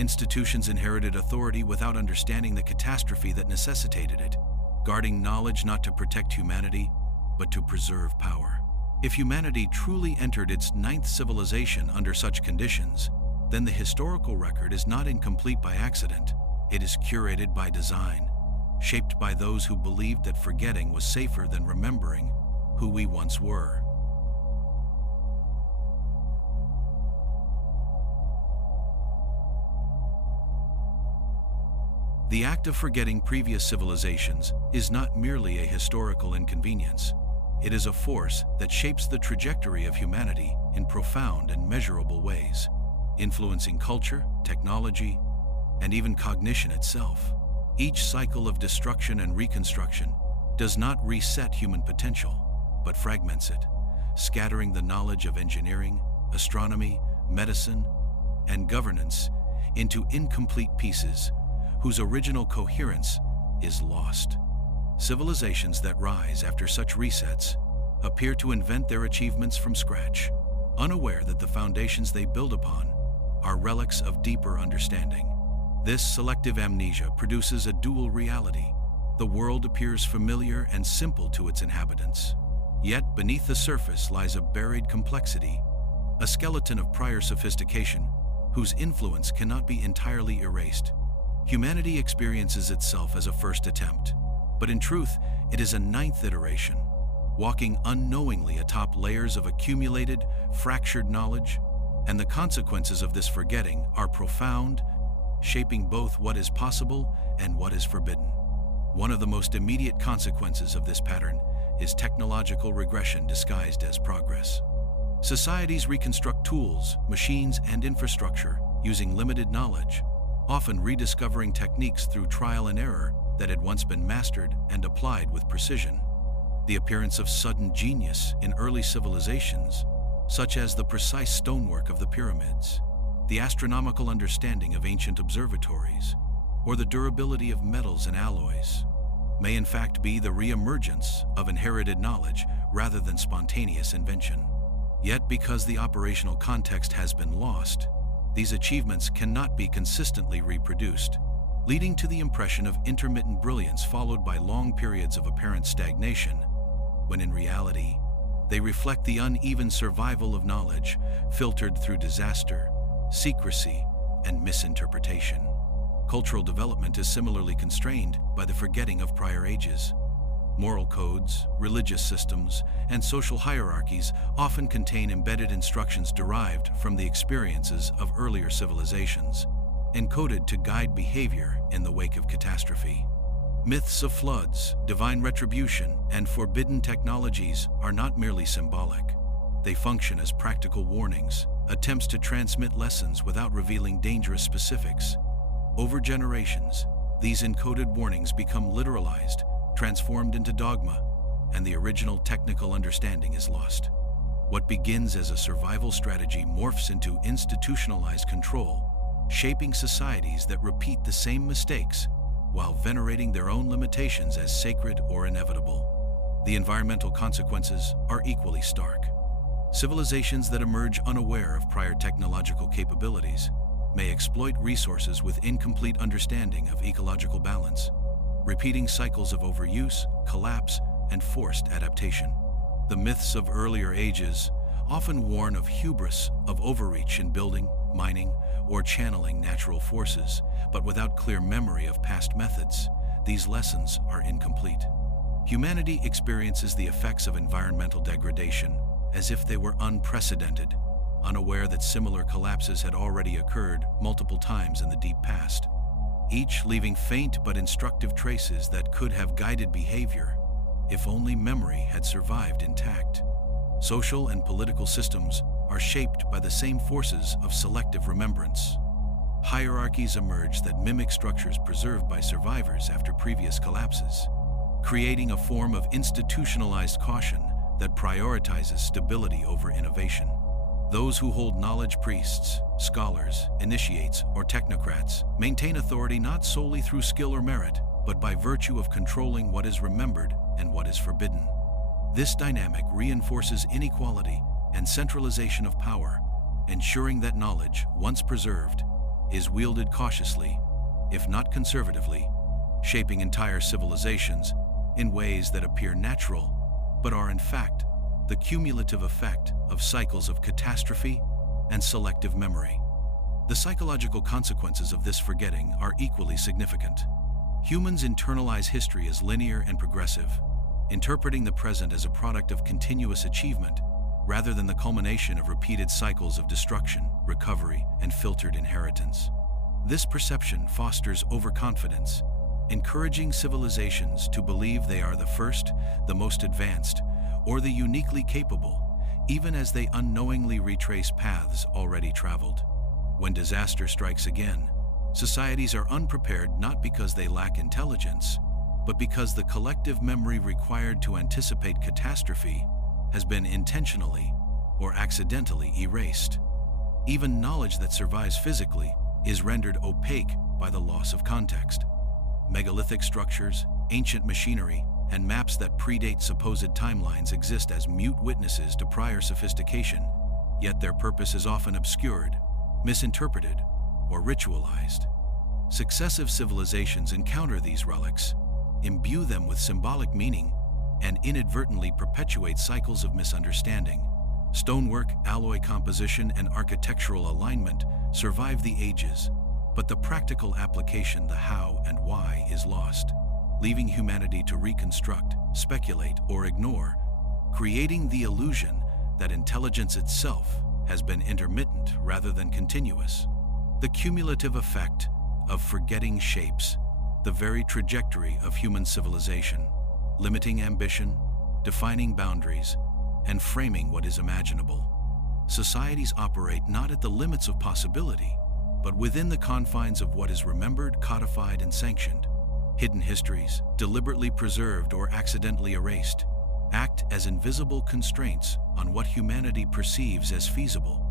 Institutions inherited authority without understanding the catastrophe that necessitated it, guarding knowledge not to protect humanity, but to preserve power. If humanity truly entered its ninth civilization under such conditions, then the historical record is not incomplete by accident. It is curated by design, shaped by those who believed that forgetting was safer than remembering who we once were. The act of forgetting previous civilizations is not merely a historical inconvenience. It is a force that shapes the trajectory of humanity in profound and measurable ways, influencing culture, technology, and even cognition itself. Each cycle of destruction and reconstruction does not reset human potential, but fragments it, scattering the knowledge of engineering, astronomy, medicine, and governance into incomplete pieces whose original coherence is lost. Civilizations that rise after such resets appear to invent their achievements from scratch, unaware that the foundations they build upon are relics of deeper understanding. This selective amnesia produces a dual reality. The world appears familiar and simple to its inhabitants. Yet beneath the surface lies a buried complexity, a skeleton of prior sophistication whose influence cannot be entirely erased. Humanity experiences itself as a first attempt, but in truth, it is a ninth iteration, walking unknowingly atop layers of accumulated, fractured knowledge, and the consequences of this forgetting are profound, shaping both what is possible and what is forbidden. One of the most immediate consequences of this pattern is technological regression disguised as progress. Societies reconstruct tools, machines, and infrastructure using limited knowledge, often rediscovering techniques through trial and error that had once been mastered and applied with precision. The appearance of sudden genius in early civilizations, such as the precise stonework of the pyramids, the astronomical understanding of ancient observatories, or the durability of metals and alloys, may in fact be the re-emergence of inherited knowledge rather than spontaneous invention. Yet because the operational context has been lost, these achievements cannot be consistently reproduced, leading to the impression of intermittent brilliance followed by long periods of apparent stagnation, when in reality, they reflect the uneven survival of knowledge filtered through disaster, secrecy, and misinterpretation. Cultural development is similarly constrained by the forgetting of prior ages. Moral codes, religious systems, and social hierarchies often contain embedded instructions derived from the experiences of earlier civilizations, encoded to guide behavior in the wake of catastrophe. Myths of floods, divine retribution, and forbidden technologies are not merely symbolic. They function as practical warnings, attempts to transmit lessons without revealing dangerous specifics. Over generations, these encoded warnings become literalized, transformed into dogma, and the original technical understanding is lost. What begins as a survival strategy morphs into institutionalized control, shaping societies that repeat the same mistakes while venerating their own limitations as sacred or inevitable. The environmental consequences are equally stark. Civilizations that emerge unaware of prior technological capabilities may exploit resources with incomplete understanding of ecological balance, repeating cycles of overuse, collapse, and forced adaptation. The myths of earlier ages often warn of hubris, of overreach in building, mining, or channeling natural forces, but without clear memory of past methods, these lessons are incomplete. Humanity experiences the effects of environmental degradation as if they were unprecedented, unaware that similar collapses had already occurred multiple times in the deep past, each leaving faint but instructive traces that could have guided behavior if only memory had survived intact. Social and political systems are shaped by the same forces of selective remembrance. Hierarchies emerge that mimic structures preserved by survivors after previous collapses, creating a form of institutionalized caution that prioritizes stability over innovation. Those who hold knowledge, priests, scholars, initiates, or technocrats, maintain authority not solely through skill or merit, but by virtue of controlling what is remembered and what is forbidden. This dynamic reinforces inequality and centralization of power, ensuring that knowledge, once preserved, is wielded cautiously, if not conservatively, shaping entire civilizations in ways that appear natural, but are in fact the cumulative effect of cycles of catastrophe and selective memory. The psychological consequences of this forgetting are equally significant. Humans internalize history as linear and progressive, interpreting the present as a product of continuous achievement rather than the culmination of repeated cycles of destruction, recovery, and filtered inheritance. This perception fosters overconfidence, encouraging civilizations to believe they are the first, the most advanced, or the uniquely capable, even as they unknowingly retrace paths already traveled. When disaster strikes again, societies are unprepared not because they lack intelligence, but because the collective memory required to anticipate catastrophe has been intentionally or accidentally erased. Even knowledge that survives physically is rendered opaque by the loss of context. Megalithic structures, ancient machinery, and maps that predate supposed timelines exist as mute witnesses to prior sophistication, yet their purpose is often obscured, misinterpreted, or ritualized. Successive civilizations encounter these relics, imbue them with symbolic meaning, and inadvertently perpetuate cycles of misunderstanding. Stonework, alloy composition, and architectural alignment survive the ages, but the practical application, the how and why, is lost, leaving humanity to reconstruct, speculate, or ignore, creating the illusion that intelligence itself has been intermittent rather than continuous. The cumulative effect of forgetting shapes the very trajectory of human civilization, limiting ambition, defining boundaries, and framing what is imaginable. Societies operate not at the limits of possibility, but within the confines of what is remembered, codified, and sanctioned. Hidden histories, deliberately preserved or accidentally erased, act as invisible constraints on what humanity perceives as feasible.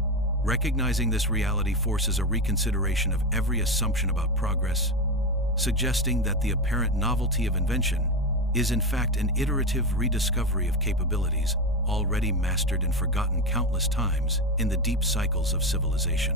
Recognizing this reality forces a reconsideration of every assumption about progress, suggesting that the apparent novelty of invention is in fact an iterative rediscovery of capabilities already mastered and forgotten countless times in the deep cycles of civilization.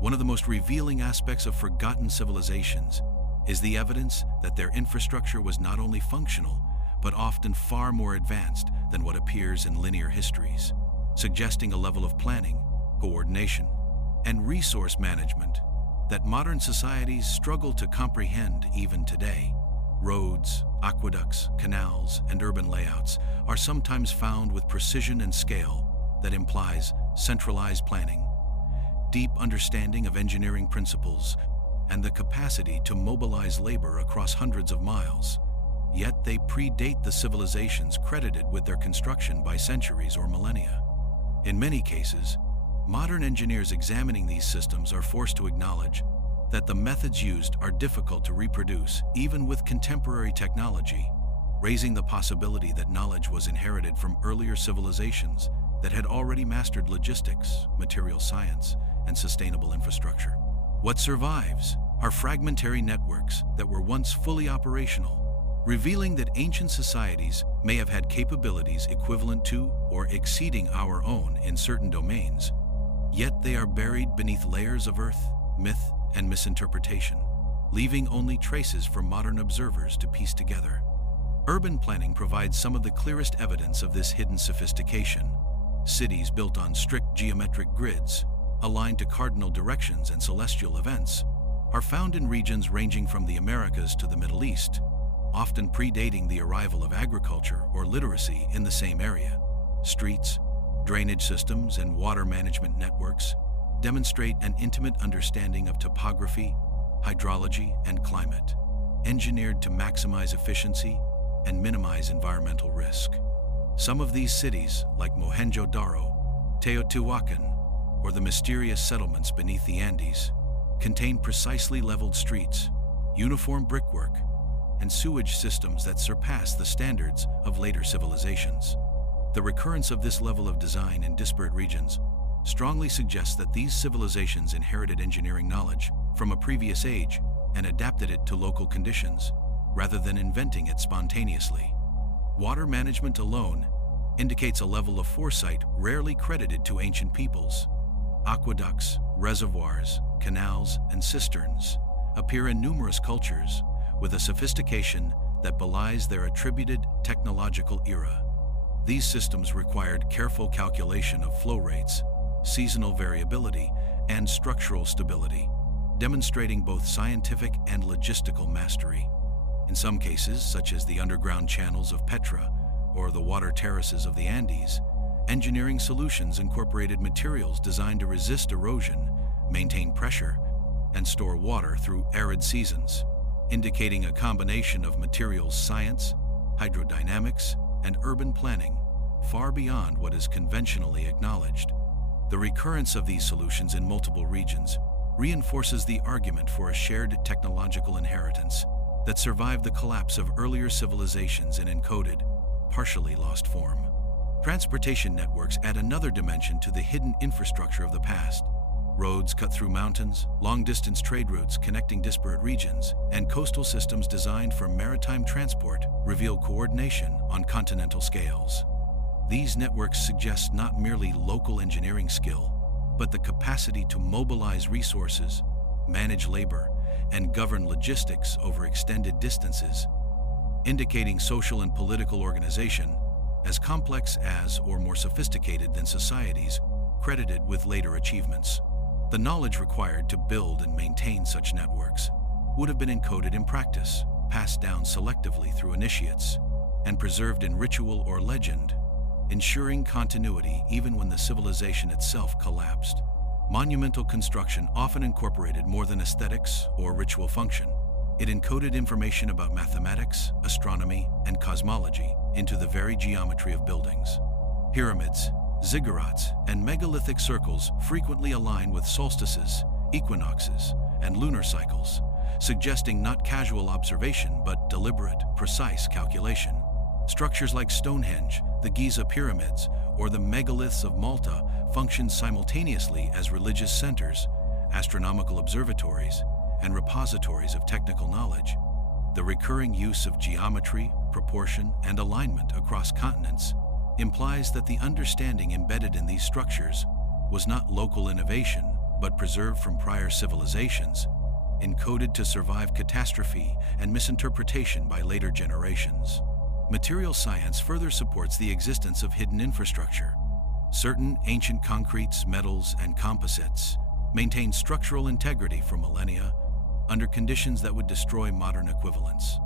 One of the most revealing aspects of forgotten civilizations is the evidence that their infrastructure was not only functional, but often far more advanced than what appears in linear histories, suggesting a level of planning, coordination, and resource management that modern societies struggle to comprehend even today. Roads, aqueducts, canals, and urban layouts are sometimes found with precision and scale that implies centralized planning, deep understanding of engineering principles, and the capacity to mobilize labor across hundreds of miles. Yet they predate the civilizations credited with their construction by centuries or millennia. In many cases, modern engineers examining these systems are forced to acknowledge that the methods used are difficult to reproduce even with contemporary technology, raising the possibility that knowledge was inherited from earlier civilizations that had already mastered logistics, material science, and sustainable infrastructure. What survives are fragmentary networks that were once fully operational, revealing that ancient societies may have had capabilities equivalent to or exceeding our own in certain domains, yet they are buried beneath layers of earth, myth, and misinterpretation, leaving only traces for modern observers to piece together. Urban planning provides some of the clearest evidence of this hidden sophistication. Cities built on strict geometric grids, aligned to cardinal directions and celestial events, are found in regions ranging from the Americas to the Middle East, often predating the arrival of agriculture or literacy in the same area. Streets, drainage systems, and water management networks demonstrate an intimate understanding of topography, hydrology, and climate, engineered to maximize efficiency and minimize environmental risk. Some of these cities, like Mohenjo-Daro, Teotihuacan, or the mysterious settlements beneath the Andes, contain precisely leveled streets, uniform brickwork, and sewage systems that surpass the standards of later civilizations. The recurrence of this level of design in disparate regions strongly suggests that these civilizations inherited engineering knowledge from a previous age and adapted it to local conditions, rather than inventing it spontaneously. Water management alone indicates a level of foresight rarely credited to ancient peoples. Aqueducts, reservoirs, canals, and cisterns appear in numerous cultures with a sophistication that belies their attributed technological era. These systems required careful calculation of flow rates, seasonal variability, and structural stability, demonstrating both scientific and logistical mastery. In some cases, such as the underground channels of Petra or the water terraces of the Andes, engineering solutions incorporated materials designed to resist erosion, maintain pressure, and store water through arid seasons, indicating a combination of materials science, hydrodynamics, and urban planning, far beyond what is conventionally acknowledged. The recurrence of these solutions in multiple regions reinforces the argument for a shared technological inheritance that survived the collapse of earlier civilizations in encoded, partially lost form. Transportation networks add another dimension to the hidden infrastructure of the past. Roads cut through mountains, long-distance trade routes connecting disparate regions, and coastal systems designed for maritime transport reveal coordination on continental scales. These networks suggest not merely local engineering skill, but the capacity to mobilize resources, manage labor, and govern logistics over extended distances, indicating social and political organization as complex as or more sophisticated than societies credited with later achievements. The knowledge required to build and maintain such networks would have been encoded in practice, passed down selectively through initiates, and preserved in ritual or legend, ensuring continuity even when the civilization itself collapsed. Monumental construction often incorporated more than aesthetics or ritual function. It encoded information about mathematics, astronomy, and cosmology into the very geometry of buildings. Pyramids, ziggurats, and megalithic circles frequently align with solstices, equinoxes, and lunar cycles, suggesting not casual observation but deliberate, precise calculation. Structures like Stonehenge, the Giza pyramids, or the megaliths of Malta function simultaneously as religious centers, astronomical observatories, and repositories of technical knowledge. The recurring use of geometry, proportion, and alignment across continents implies that the understanding embedded in these structures was not local innovation, but preserved from prior civilizations, encoded to survive catastrophe and misinterpretation by later generations. Material science further supports the existence of hidden infrastructure. Certain ancient concretes, metals, and composites maintain structural integrity for millennia under conditions that would destroy modern equivalents.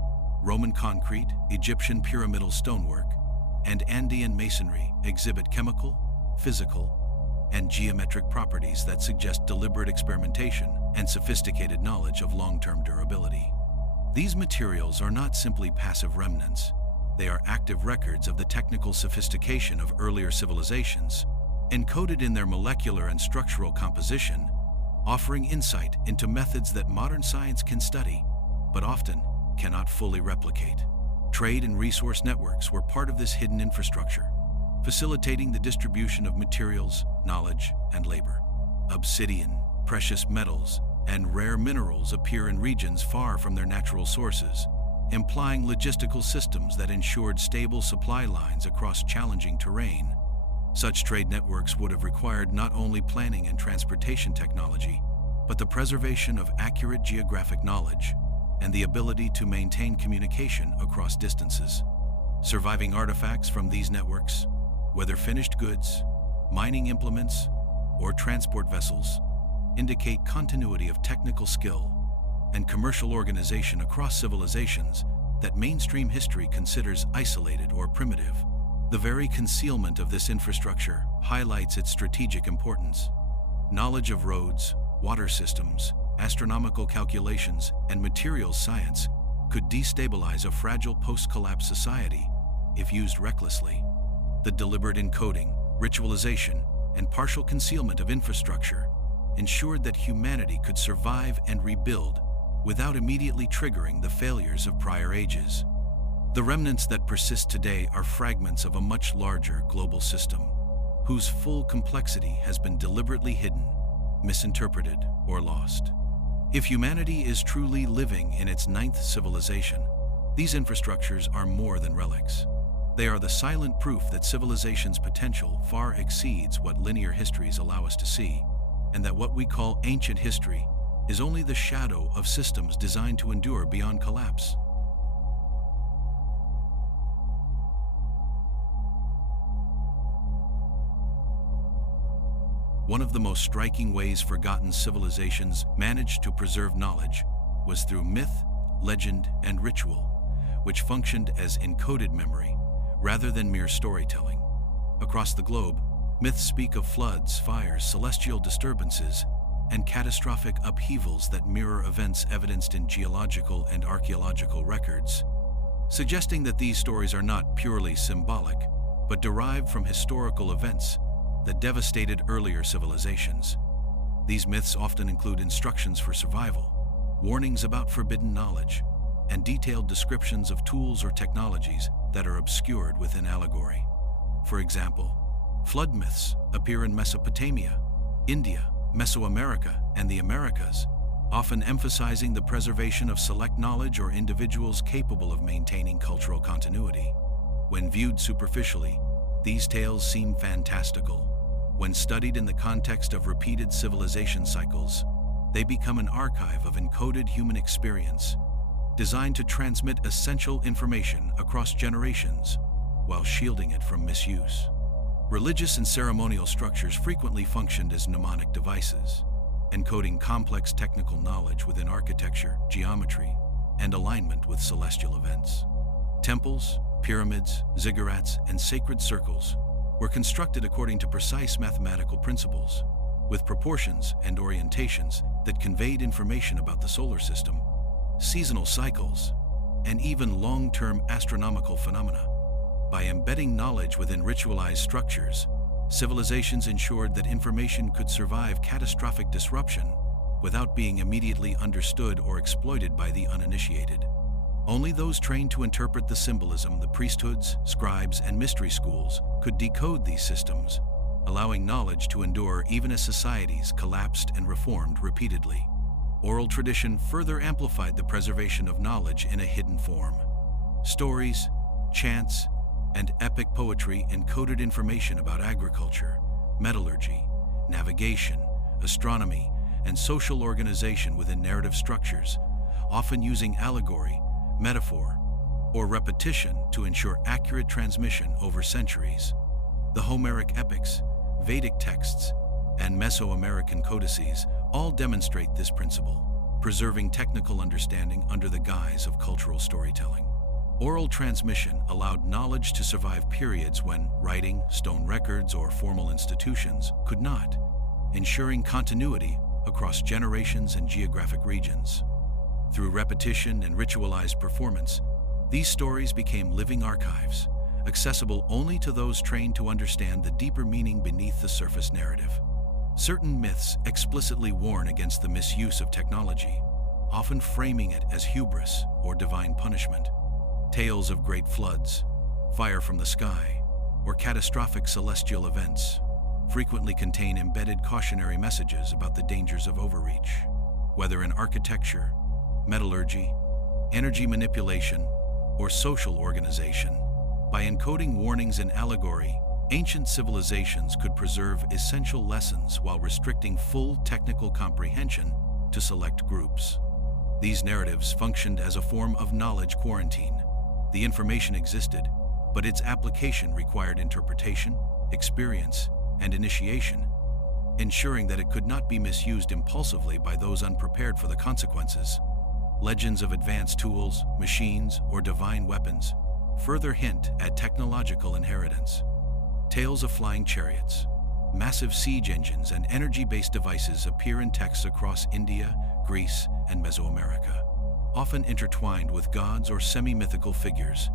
Roman concrete, Egyptian pyramidal stonework, and Andean masonry exhibit chemical, physical, and geometric properties that suggest deliberate experimentation and sophisticated knowledge of long-term durability. These materials are not simply passive remnants. They are active records of the technical sophistication of earlier civilizations, encoded in their molecular and structural composition, offering insight into methods that modern science can study, but often cannot fully replicate. Trade and resource networks were part of this hidden infrastructure, facilitating the distribution of materials, knowledge, and labor. Obsidian, precious metals, and rare minerals appear in regions far from their natural sources, implying logistical systems that ensured stable supply lines across challenging terrain. Such trade networks would have required not only planning and transportation technology, but the preservation of accurate geographic knowledge and the ability to maintain communication across distances. Surviving artifacts from these networks, whether finished goods, mining implements, or transport vessels, indicate continuity of technical skill and commercial organization across civilizations that mainstream history considers isolated or primitive. The very concealment of this infrastructure highlights its strategic importance. Knowledge of roads, water systems, astronomical calculations, and materials science could destabilize a fragile post-collapse society if used recklessly. The deliberate encoding, ritualization, and partial concealment of infrastructure ensured that humanity could survive and rebuild without immediately triggering the failures of prior ages. The remnants that persist today are fragments of a much larger global system, whose full complexity has been deliberately hidden, misinterpreted, or lost. If humanity is truly living in its ninth civilization, these infrastructures are more than relics. They are the silent proof that civilization's potential far exceeds what linear histories allow us to see, and that what we call ancient history is only the shadow of systems designed to endure beyond collapse. One of the most striking ways forgotten civilizations managed to preserve knowledge was through myth, legend, and ritual, which functioned as encoded memory rather than mere storytelling. Across the globe, myths speak of floods, fires, celestial disturbances, and catastrophic upheavals that mirror events evidenced in geological and archaeological records, suggesting that these stories are not purely symbolic, but derived from historical events that devastated earlier civilizations. These myths often include instructions for survival, warnings about forbidden knowledge, and detailed descriptions of tools or technologies that are obscured within allegory. For example, flood myths appear in Mesopotamia, India, Mesoamerica, and the Americas, often emphasizing the preservation of select knowledge or individuals capable of maintaining cultural continuity. When viewed superficially, these tales seem fantastical. When studied in the context of repeated civilization cycles, they become an archive of encoded human experience, designed to transmit essential information across generations while shielding it from misuse. Religious and ceremonial structures frequently functioned as mnemonic devices, encoding complex technical knowledge within architecture, geometry, and alignment with celestial events. Temples, pyramids, ziggurats, and sacred circles were constructed according to precise mathematical principles, with proportions and orientations that conveyed information about the solar system, seasonal cycles, and even long-term astronomical phenomena. By embedding knowledge within ritualized structures, civilizations ensured that information could survive catastrophic disruption without being immediately understood or exploited by the uninitiated. Only those trained to interpret the symbolism, the priesthoods, scribes, and mystery schools, could decode these systems, allowing knowledge to endure even as societies collapsed and reformed repeatedly. Oral tradition further amplified the preservation of knowledge in a hidden form. Stories, chants, and epic poetry encoded information about agriculture, metallurgy, navigation, astronomy, and social organization within narrative structures, often using allegory, metaphor, or repetition to ensure accurate transmission over centuries. The Homeric epics, Vedic texts, and Mesoamerican codices all demonstrate this principle, preserving technical understanding under the guise of cultural storytelling. Oral transmission allowed knowledge to survive periods when writing, stone records, or formal institutions could not, ensuring continuity across generations and geographic regions. Through repetition and ritualized performance, these stories became living archives, accessible only to those trained to understand the deeper meaning beneath the surface narrative. Certain myths explicitly warn against the misuse of technology, often framing it as hubris or divine punishment. Tales of great floods, fire from the sky, or catastrophic celestial events frequently contain embedded cautionary messages about the dangers of overreach. Whether in architecture, metallurgy, energy manipulation, or social organization, by encoding warnings in allegory, ancient civilizations could preserve essential lessons while restricting full technical comprehension to select groups. These narratives functioned as a form of knowledge quarantine. The information existed, but its application required interpretation, experience, and initiation, ensuring that it could not be misused impulsively by those unprepared for the consequences. Legends of advanced tools, machines, or divine weapons further hint at technological inheritance. Tales of flying chariots, massive siege engines, and energy-based devices appear in texts across India, Greece, and Mesoamerica, often intertwined with gods or semi-mythical figures.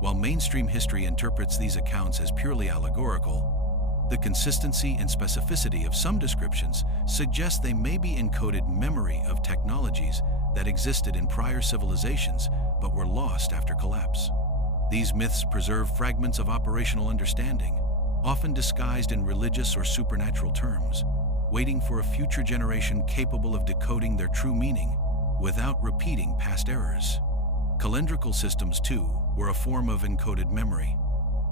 While mainstream history interprets these accounts as purely allegorical, the consistency and specificity of some descriptions suggest they may be encoded memory of technologies that existed in prior civilizations but were lost after collapse. These myths preserve fragments of operational understanding, often disguised in religious or supernatural terms, waiting for a future generation capable of decoding their true meaning without repeating past errors. Calendrical systems, too, were a form of encoded memory.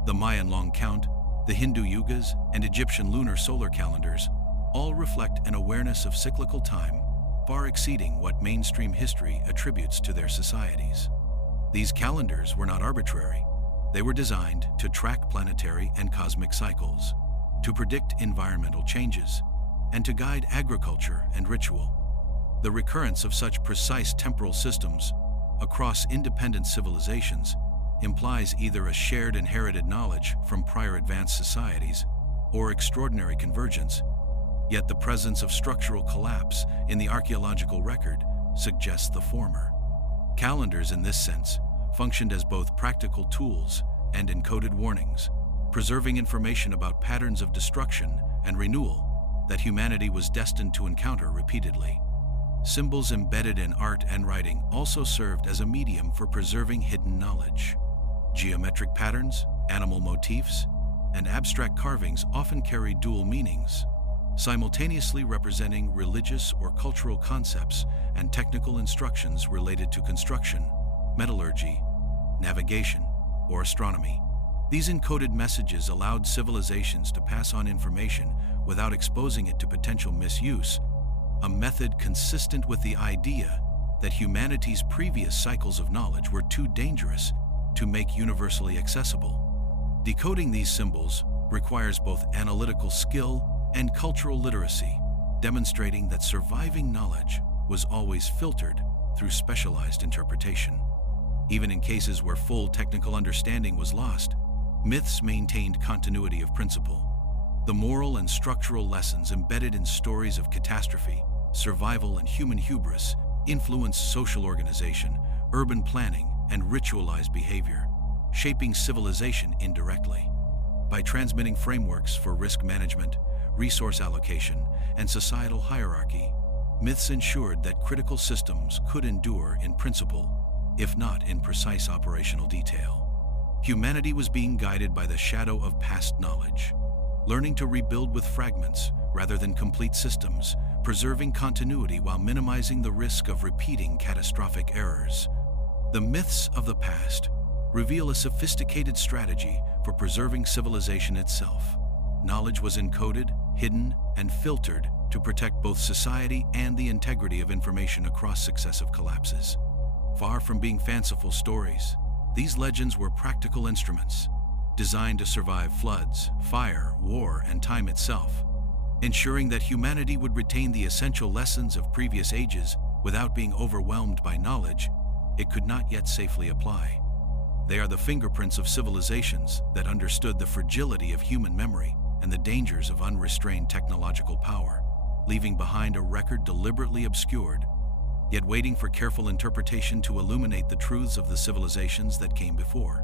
The Mayan long count, the Hindu yugas, and Egyptian lunar solar calendars all reflect an awareness of cyclical time far exceeding what mainstream history attributes to their societies. These calendars were not arbitrary. They were designed to track planetary and cosmic cycles, to predict environmental changes, and to guide agriculture and ritual. The recurrence of such precise temporal systems across independent civilizations implies either a shared inherited knowledge from prior advanced societies or extraordinary convergence, yet the presence of structural collapse in the archaeological record suggests the former. Calendars, in this sense, functioned as both practical tools and encoded warnings, preserving information about patterns of destruction and renewal that humanity was destined to encounter repeatedly. Symbols embedded in art and writing also served as a medium for preserving hidden knowledge. Geometric patterns, animal motifs, and abstract carvings often carry dual meanings, simultaneously representing religious or cultural concepts and technical instructions related to construction, metallurgy, navigation, or astronomy. These encoded messages allowed civilizations to pass on information without exposing it to potential misuse, a method consistent with the idea that humanity's previous cycles of knowledge were too dangerous to make universally accessible. Decoding these symbols requires both analytical skill and cultural literacy, demonstrating that surviving knowledge was always filtered through specialized interpretation. Even in cases where full technical understanding was lost, myths maintained continuity of principle. The moral and structural lessons embedded in stories of catastrophe, survival, and human hubris influenced social organization, urban planning, and ritualized behavior, shaping civilization indirectly. By transmitting frameworks for risk management, resource allocation, and societal hierarchy, myths ensured that critical systems could endure in principle, if not in precise operational detail. Humanity was being guided by the shadow of past knowledge, learning to rebuild with fragments rather than complete systems, preserving continuity while minimizing the risk of repeating catastrophic errors. The myths of the past reveal a sophisticated strategy for preserving civilization itself. Knowledge was encoded, hidden, and filtered to protect both society and the integrity of information across successive collapses. Far from being fanciful stories, these legends were practical instruments, designed to survive floods, fire, war, and time itself, ensuring that humanity would retain the essential lessons of previous ages without being overwhelmed by knowledge it could not yet safely apply. They are the fingerprints of civilizations that understood the fragility of human memory and the dangers of unrestrained technological power, leaving behind a record deliberately obscured, yet waiting for careful interpretation to illuminate the truths of the civilizations that came before.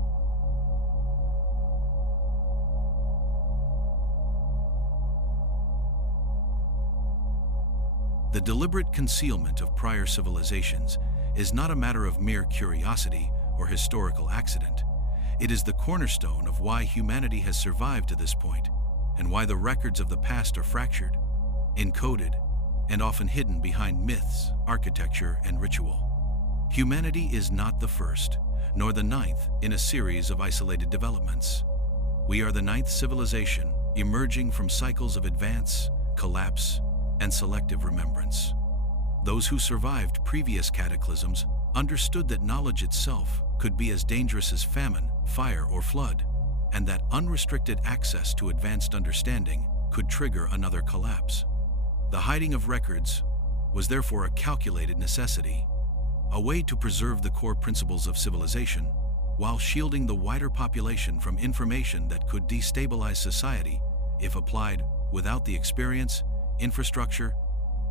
The deliberate concealment of prior civilizations is not a matter of mere curiosity or historical accident. It is the cornerstone of why humanity has survived to this point, and why the records of the past are fractured, encoded, and often hidden behind myths, architecture, and ritual. Humanity is not the first, nor the ninth in a series of isolated developments. We are the ninth civilization, emerging from cycles of advance, collapse, and selective remembrance. Those who survived previous cataclysms understood that knowledge itself could be as dangerous as famine, fire, or flood, and that unrestricted access to advanced understanding could trigger another collapse. The hiding of records was therefore a calculated necessity, a way to preserve the core principles of civilization while shielding the wider population from information that could destabilize society if applied without the experience, infrastructure,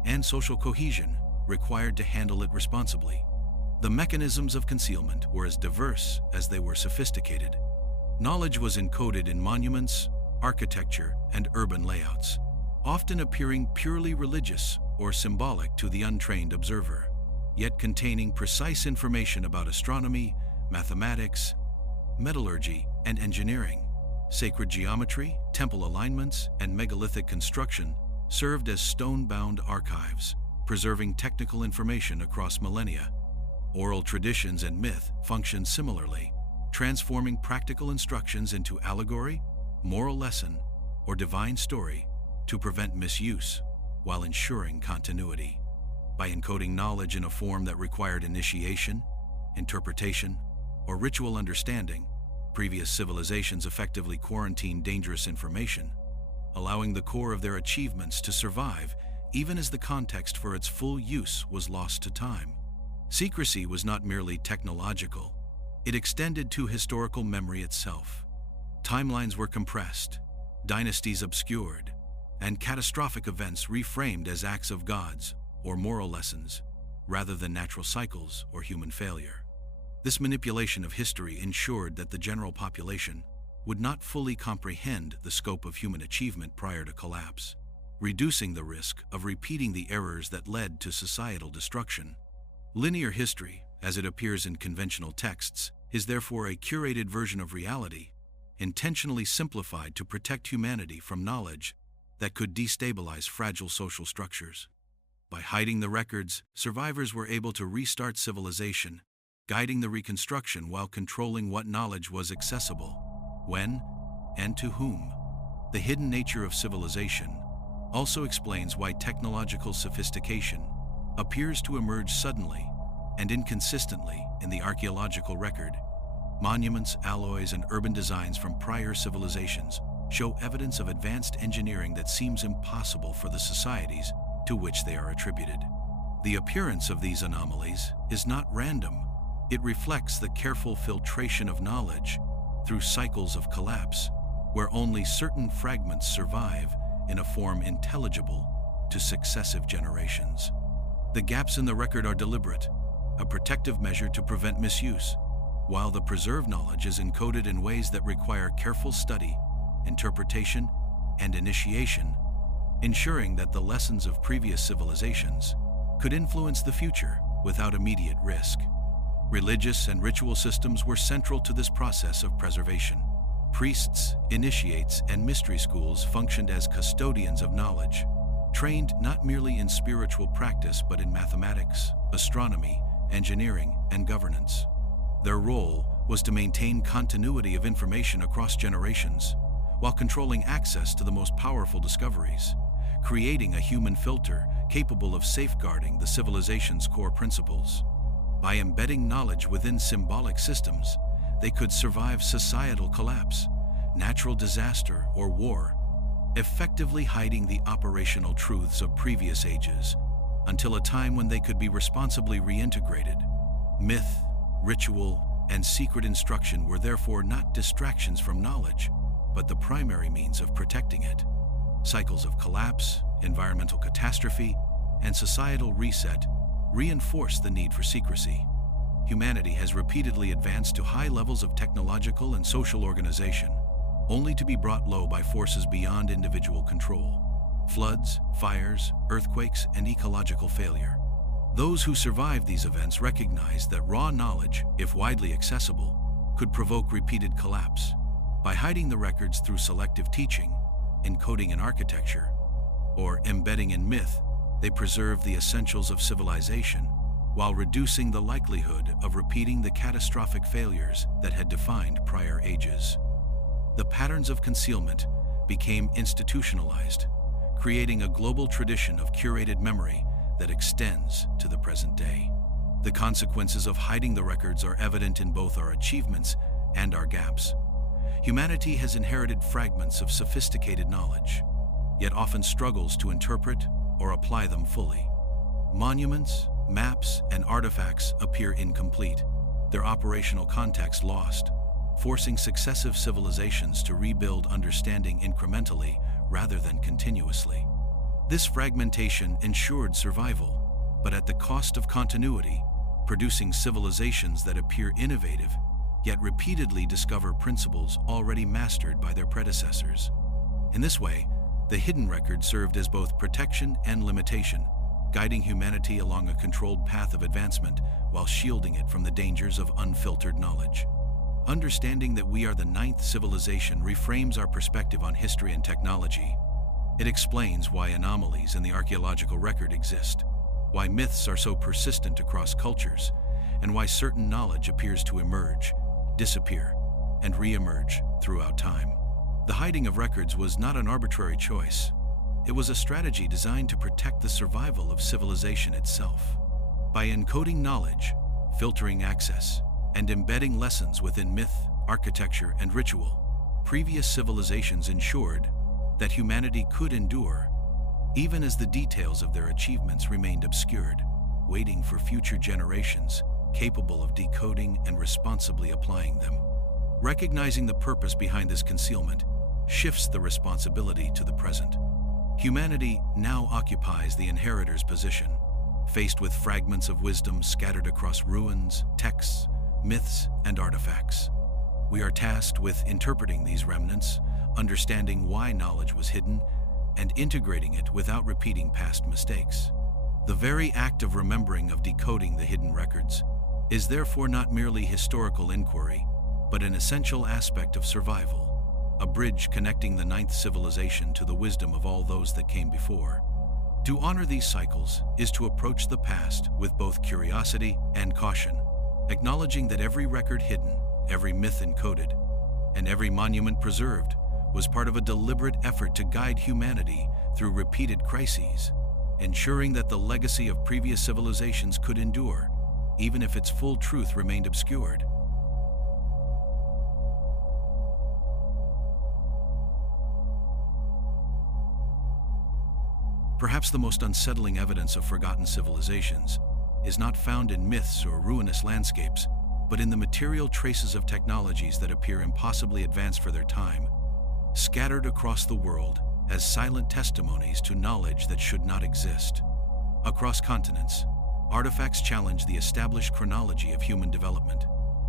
and social cohesion required to handle it responsibly. The mechanisms of concealment were as diverse as they were sophisticated. Knowledge was encoded in monuments, architecture, and urban layouts, often appearing purely religious or symbolic to the untrained observer, yet containing precise information about astronomy, mathematics, metallurgy, and engineering. Sacred geometry, temple alignments, and megalithic construction served as stone-bound archives, preserving technical information across millennia. Oral traditions and myth functioned similarly, transforming practical instructions into allegory, moral lesson, or divine story to prevent misuse while ensuring continuity. By encoding knowledge in a form that required initiation, interpretation, or ritual understanding, previous civilizations effectively quarantined dangerous information, allowing the core of their achievements to survive even as the context for its full use was lost to time. Secrecy was not merely technological, it extended to historical memory itself. Timelines were compressed, dynasties obscured, and catastrophic events reframed as acts of gods or moral lessons, rather than natural cycles or human failure. This manipulation of history ensured that the general population would not fully comprehend the scope of human achievement prior to collapse, reducing the risk of repeating the errors that led to societal destruction. Linear history, as it appears in conventional texts, is therefore a curated version of reality, intentionally simplified to protect humanity from knowledge that could destabilize fragile social structures. By hiding the records, survivors were able to restart civilization, guiding the reconstruction while controlling what knowledge was accessible, when, and to whom. The hidden nature of civilization also explains why technological sophistication appears to emerge suddenly and inconsistently in the archaeological record. Monuments, alloys, and urban designs from prior civilizations show evidence of advanced engineering that seems impossible for the societies to which they are attributed. The appearance of these anomalies is not random. It reflects the careful filtration of knowledge through cycles of collapse, where only certain fragments survive in a form intelligible to successive generations. The gaps in the record are deliberate, a protective measure to prevent misuse, while the preserved knowledge is encoded in ways that require careful study, interpretation, and initiation, ensuring that the lessons of previous civilizations could influence the future without immediate risk. Religious and ritual systems were central to this process of preservation. Priests, initiates, and mystery schools functioned as custodians of knowledge, trained not merely in spiritual practice but in mathematics, astronomy, engineering, and governance. Their role was to maintain continuity of information across generations, while controlling access to the most powerful discoveries, creating a human filter capable of safeguarding the civilization's core principles. By embedding knowledge within symbolic systems, they could survive societal collapse, natural disaster, or war, effectively hiding the operational truths of previous ages until a time when they could be responsibly reintegrated. Myth, ritual, and secret instruction were therefore not distractions from knowledge, but the primary means of protecting it. Cycles of collapse, environmental catastrophe, and societal reset reinforce the need for secrecy. Humanity has repeatedly advanced to high levels of technological and social organization, only to be brought low by forces beyond individual control. Floods, fires, earthquakes, and ecological failure. Those who survived these events recognized that raw knowledge, if widely accessible, could provoke repeated collapse. By hiding the records through selective teaching, encoding in architecture, or embedding in myth, they preserved the essentials of civilization, while reducing the likelihood of repeating the catastrophic failures that had defined prior ages. The patterns of concealment became institutionalized, creating a global tradition of curated memory that extends to the present day. The consequences of hiding the records are evident in both our achievements and our gaps. Humanity has inherited fragments of sophisticated knowledge, yet often struggles to interpret or apply them fully. Monuments, maps, and artifacts appear incomplete, their operational context lost, forcing successive civilizations to rebuild understanding incrementally rather than continuously. This fragmentation ensured survival, but at the cost of continuity, producing civilizations that appear innovative, yet repeatedly discover principles already mastered by their predecessors. In this way, the hidden record served as both protection and limitation, guiding humanity along a controlled path of advancement while shielding it from the dangers of unfiltered knowledge. Understanding that we are the ninth civilization reframes our perspective on history and technology. It explains why anomalies in the archaeological record exist, why myths are so persistent across cultures, and why certain knowledge appears to emerge, disappear, and re-emerge throughout time. The hiding of records was not an arbitrary choice. It was a strategy designed to protect the survival of civilization itself. By encoding knowledge, filtering access, and embedding lessons within myth, architecture, and ritual, previous civilizations ensured that humanity could endure, even as the details of their achievements remained obscured, waiting for future generations capable of decoding and responsibly applying them. Recognizing the purpose behind this concealment shifts the responsibility to the present. Humanity now occupies the inheritor's position, faced with fragments of wisdom scattered across ruins, texts, myths, and artifacts. We are tasked with interpreting these remnants, understanding why knowledge was hidden, and integrating it without repeating past mistakes. The very act of remembering, of decoding the hidden records, is therefore not merely historical inquiry, but an essential aspect of survival, a bridge connecting the ninth civilization to the wisdom of all those that came before. To honor these cycles is to approach the past with both curiosity and caution, acknowledging that every record hidden, every myth encoded, and every monument preserved was part of a deliberate effort to guide humanity through repeated crises, ensuring that the legacy of previous civilizations could endure, even if its full truth remained obscured. Perhaps the most unsettling evidence of forgotten civilizations is not found in myths or ruinous landscapes, but in the material traces of technologies that appear impossibly advanced for their time, scattered across the world as silent testimonies to knowledge that should not exist. Across continents, artifacts challenge the established chronology of human development,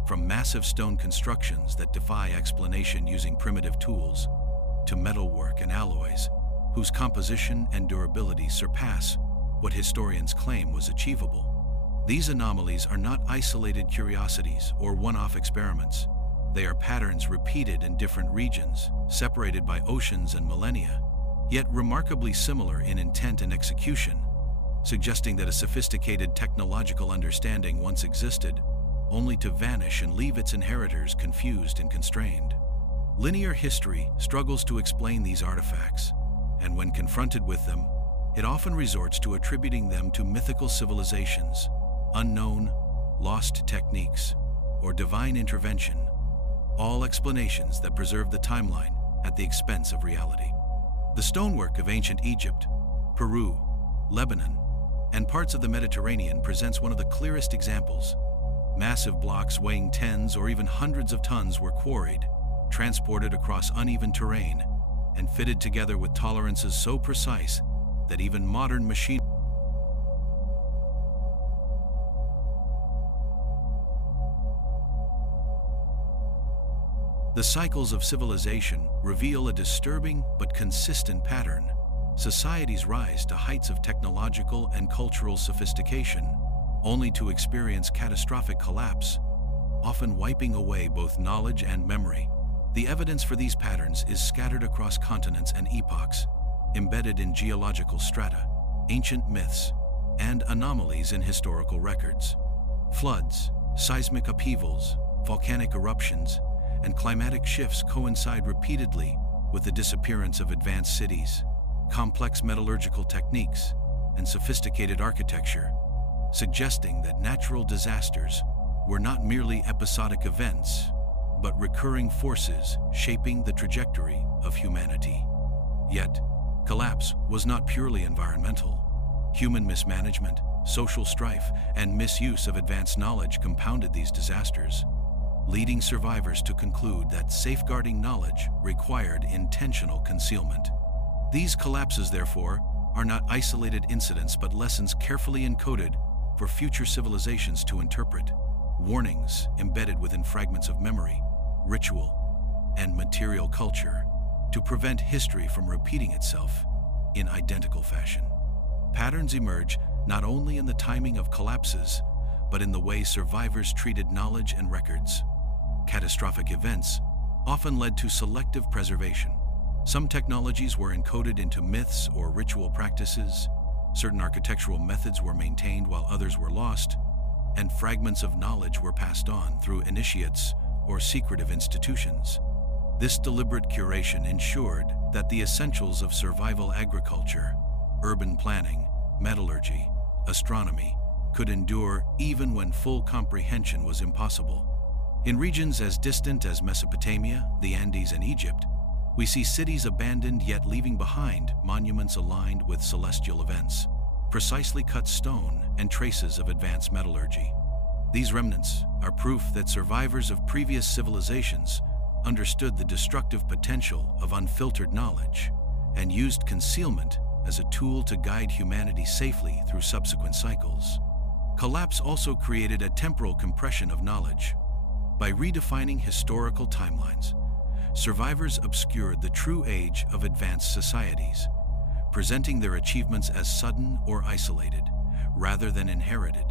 from massive stone constructions that defy explanation using primitive tools, to metalwork and alloys whose composition and durability surpass what historians claim was achievable. These anomalies are not isolated curiosities or one-off experiments. They are patterns repeated in different regions, separated by oceans and millennia, yet remarkably similar in intent and execution, suggesting that a sophisticated technological understanding once existed, only to vanish and leave its inheritors confused and constrained. Linear history struggles to explain these artifacts, and when confronted with them, it often resorts to attributing them to mythical civilizations, unknown, lost techniques, or divine intervention, all explanations that preserve the timeline at the expense of reality. The stonework of ancient Egypt, Peru, Lebanon, and parts of the Mediterranean presents one of the clearest examples. Massive blocks weighing tens or even hundreds of tons were quarried, transported across uneven terrain, and fitted together with tolerances so precise that even modern machine. The cycles of civilization reveal a disturbing but consistent pattern. Societies rise to heights of technological and cultural sophistication, only to experience catastrophic collapse, often wiping away both knowledge and memory. The evidence for these patterns is scattered across continents and epochs, embedded in geological strata, ancient myths, and anomalies in historical records. Floods, seismic upheavals, volcanic eruptions, and climatic shifts coincide repeatedly with the disappearance of advanced cities, complex metallurgical techniques, and sophisticated architecture, suggesting that natural disasters were not merely episodic events, but recurring forces shaping the trajectory of humanity. Yet, collapse was not purely environmental. Human mismanagement, social strife, and misuse of advanced knowledge compounded these disasters, leading survivors to conclude that safeguarding knowledge required intentional concealment. These collapses, therefore, are not isolated incidents but lessons carefully encoded for future civilizations to interpret, warnings embedded within fragments of memory, ritual, and material culture to prevent history from repeating itself in identical fashion. Patterns emerge not only in the timing of collapses, but in the way survivors treated knowledge and records. Catastrophic events often led to selective preservation. Some technologies were encoded into myths or ritual practices, certain architectural methods were maintained while others were lost, and fragments of knowledge were passed on through initiates or secretive institutions. This deliberate curation ensured that the essentials of survival agriculture, urban planning, metallurgy, astronomy could endure even when full comprehension was impossible. In regions as distant as Mesopotamia, the Andes, and Egypt, we see cities abandoned yet leaving behind monuments aligned with celestial events, precisely cut stone, and traces of advanced metallurgy. These remnants are proof that survivors of previous civilizations understood the destructive potential of unfiltered knowledge and used concealment as a tool to guide humanity safely through subsequent cycles. Collapse also created a temporal compression of knowledge. By redefining historical timelines, survivors obscured the true age of advanced societies, presenting their achievements as sudden or isolated, rather than inherited.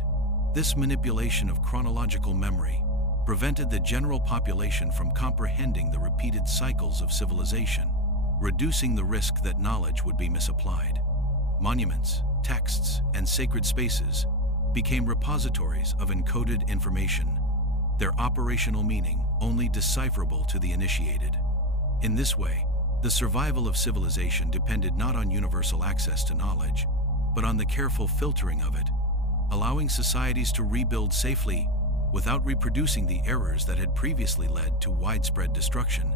This manipulation of chronological memory prevented the general population from comprehending the repeated cycles of civilization, reducing the risk that knowledge would be misapplied. Monuments, texts, and sacred spaces became repositories of encoded information, their operational meaning only decipherable to the initiated. In this way, the survival of civilization depended not on universal access to knowledge, but on the careful filtering of it, allowing societies to rebuild safely without reproducing the errors that had previously led to widespread destruction.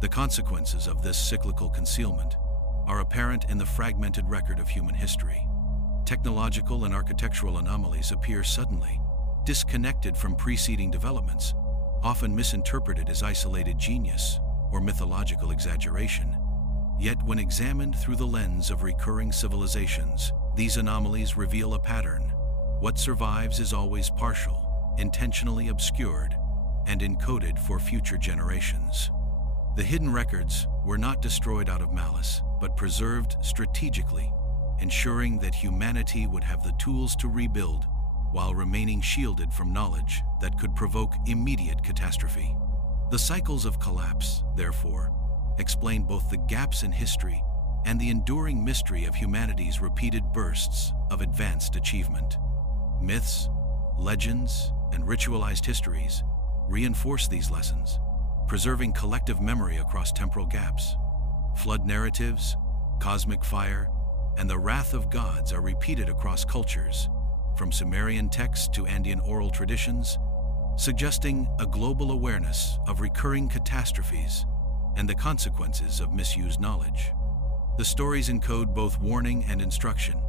The consequences of this cyclical concealment are apparent in the fragmented record of human history. Technological and architectural anomalies appear suddenly, disconnected from preceding developments, often misinterpreted as isolated genius or mythological exaggeration. Yet when examined through the lens of recurring civilizations, these anomalies reveal a pattern. What survives is always partial, intentionally obscured, and encoded for future generations. The hidden records were not destroyed out of malice, but preserved strategically, ensuring that humanity would have the tools to rebuild while remaining shielded from knowledge that could provoke immediate catastrophe. The cycles of collapse, therefore, explain both the gaps in history and the enduring mystery of humanity's repeated bursts of advanced achievement. Myths, legends, and ritualized histories reinforce these lessons, preserving collective memory across temporal gaps. Flood narratives, cosmic fire, and the wrath of gods are repeated across cultures, from Sumerian texts to Andean oral traditions, suggesting a global awareness of recurring catastrophes and the consequences of misused knowledge. The stories encode both warning and instruction.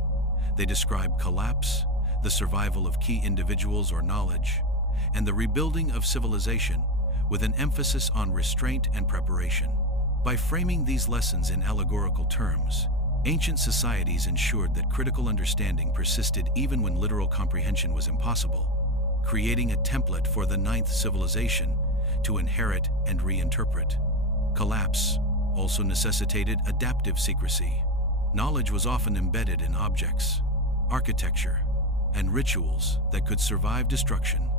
They describe collapse, the survival of key individuals or knowledge, and the rebuilding of civilization with an emphasis on restraint and preparation. By framing these lessons in allegorical terms, ancient societies ensured that critical understanding persisted even when literal comprehension was impossible, creating a template for the ninth civilization to inherit and reinterpret. Collapse also necessitated adaptive secrecy. Knowledge was often embedded in objects, architecture, and rituals that could survive destruction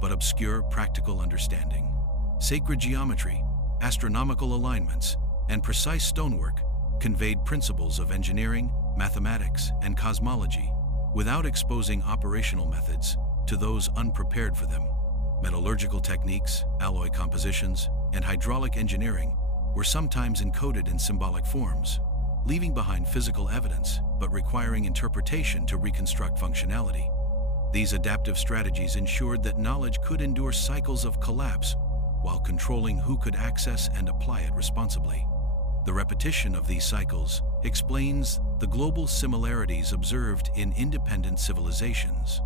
but obscure practical understanding. Sacred geometry, astronomical alignments, and precise stonework conveyed principles of engineering, mathematics, and cosmology without exposing operational methods to those unprepared for them. Metallurgical techniques, alloy compositions, and hydraulic engineering were sometimes encoded in symbolic forms, leaving behind physical evidence but requiring interpretation to reconstruct functionality. These adaptive strategies ensured that knowledge could endure cycles of collapse while controlling who could access and apply it responsibly. The repetition of these cycles explains the global similarities observed in independent civilizations.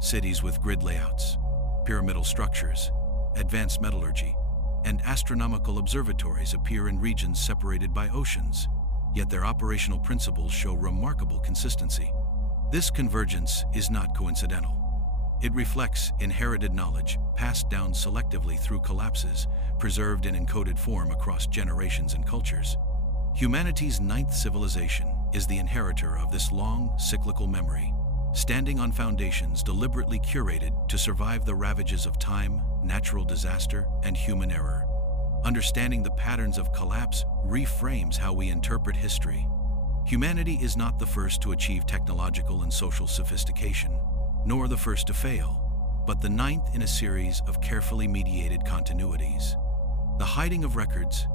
Cities with grid layouts, pyramidal structures, advanced metallurgy, and astronomical observatories appear in regions separated by oceans, yet their operational principles show remarkable consistency. This convergence is not coincidental. It reflects inherited knowledge passed down selectively through collapses, preserved in encoded form across generations and cultures. Humanity's ninth civilization is the inheritor of this long, cyclical memory, standing on foundations deliberately curated to survive the ravages of time, natural disaster, and human error. Understanding the patterns of collapse reframes how we interpret history. Humanity is not the first to achieve technological and social sophistication, nor the first to fail, but the ninth in a series of carefully mediated continuities. The hiding of records,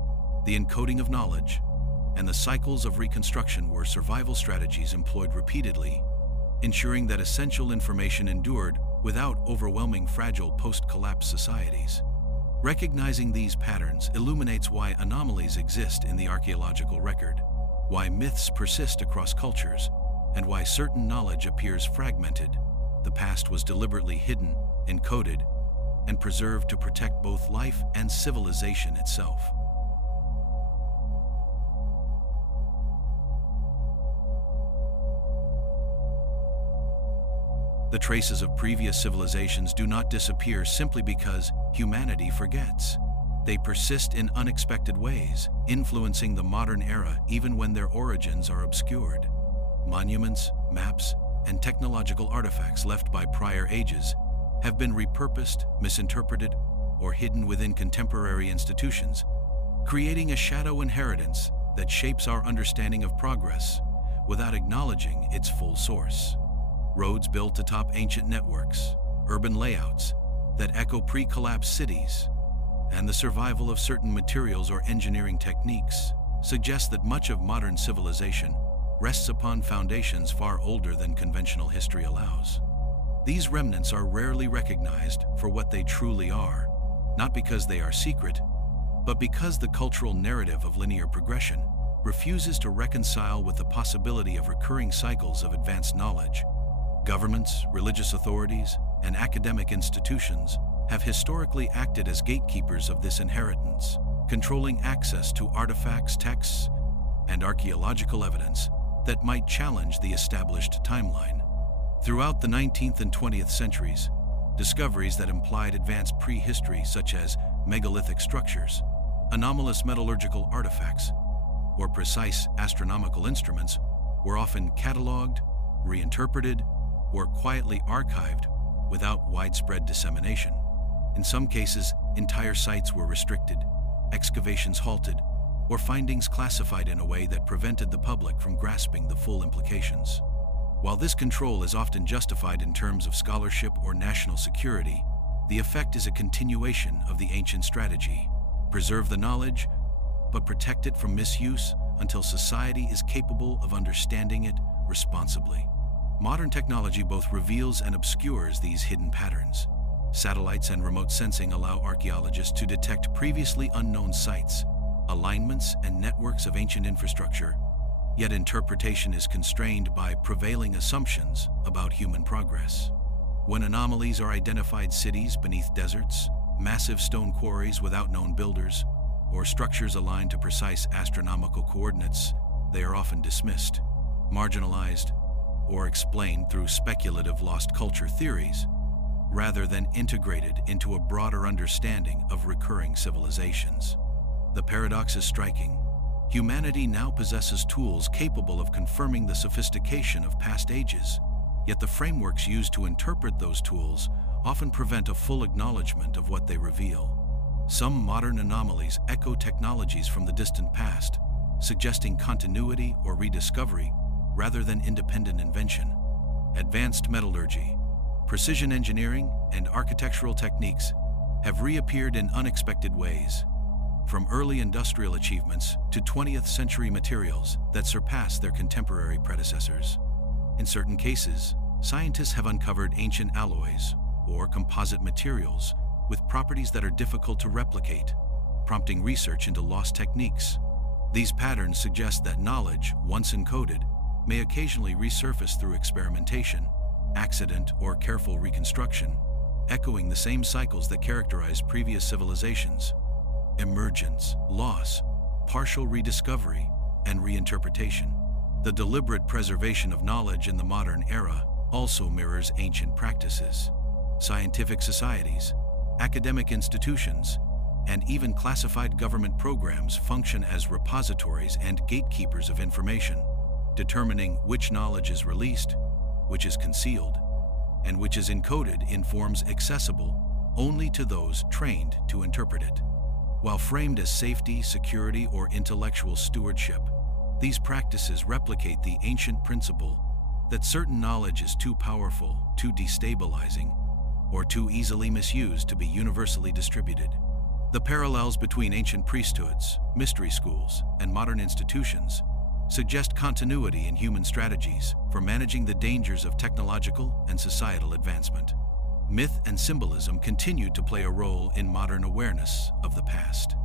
the encoding of knowledge, and the cycles of reconstruction were survival strategies employed repeatedly, ensuring that essential information endured without overwhelming fragile post-collapse societies. Recognizing these patterns illuminates why anomalies exist in the archaeological record, why myths persist across cultures, and why certain knowledge appears fragmented. The past was deliberately hidden, encoded, and preserved to protect both life and civilization itself. The traces of previous civilizations do not disappear simply because humanity forgets. They persist in unexpected ways, influencing the modern era even when their origins are obscured. Monuments, maps, and technological artifacts left by prior ages have been repurposed, misinterpreted, or hidden within contemporary institutions, creating a shadow inheritance that shapes our understanding of progress without acknowledging its full source. Roads built atop ancient networks, urban layouts that echo pre-collapse cities, and the survival of certain materials or engineering techniques suggest that much of modern civilization rests upon foundations far older than conventional history allows. These remnants are rarely recognized for what they truly are, not because they are secret, but because the cultural narrative of linear progression refuses to reconcile with the possibility of recurring cycles of advanced knowledge. Governments, religious authorities, and academic institutions have historically acted as gatekeepers of this inheritance, controlling access to artifacts, texts, and archaeological evidence that might challenge the established timeline. Throughout the 19th and 20th centuries, discoveries that implied advanced prehistory, such as megalithic structures, anomalous metallurgical artifacts, or precise astronomical instruments, were often catalogued, reinterpreted, or quietly archived without widespread dissemination. In some cases, entire sites were restricted, excavations halted, or findings classified in a way that prevented the public from grasping the full implications. While this control is often justified in terms of scholarship or national security, the effect is a continuation of the ancient strategy: preserve the knowledge, but protect it from misuse until society is capable of understanding it responsibly. Modern technology both reveals and obscures these hidden patterns. Satellites and remote sensing allow archaeologists to detect previously unknown sites, alignments, and networks of ancient infrastructure, yet interpretation is constrained by prevailing assumptions about human progress. When anomalies are identified, cities beneath deserts, massive stone quarries without known builders, or structures aligned to precise astronomical coordinates, they are often dismissed, marginalized, or explained through speculative lost culture theories, rather than integrated into a broader understanding of recurring civilizations. The paradox is striking. Humanity now possesses tools capable of confirming the sophistication of past ages, yet the frameworks used to interpret those tools often prevent a full acknowledgement of what they reveal. Some modern anomalies echo technologies from the distant past, suggesting continuity or rediscovery rather than independent invention. Advanced metallurgy, precision engineering, and architectural techniques have reappeared in unexpected ways, from early industrial achievements to 20th century materials that surpass their contemporary predecessors. In certain cases, scientists have uncovered ancient alloys or composite materials with properties that are difficult to replicate, prompting research into lost techniques. These patterns suggest that knowledge, once encoded, may occasionally resurface through experimentation, accident, or careful reconstruction, echoing the same cycles that characterize previous civilizations: emergence, loss, partial rediscovery, and reinterpretation. The deliberate preservation of knowledge in the modern era also mirrors ancient practices. Scientific societies, academic institutions, and even classified government programs function as repositories and gatekeepers of information, determining which knowledge is released, which is concealed, and which is encoded in forms accessible only to those trained to interpret it. While framed as safety, security, or intellectual stewardship, these practices replicate the ancient principle that certain knowledge is too powerful, too destabilizing, or too easily misused to be universally distributed. The parallels between ancient priesthoods, mystery schools, and modern institutions suggest continuity in human strategies for managing the dangers of technological and societal advancement. Myth and symbolism continue to play a role in modern awareness of the past.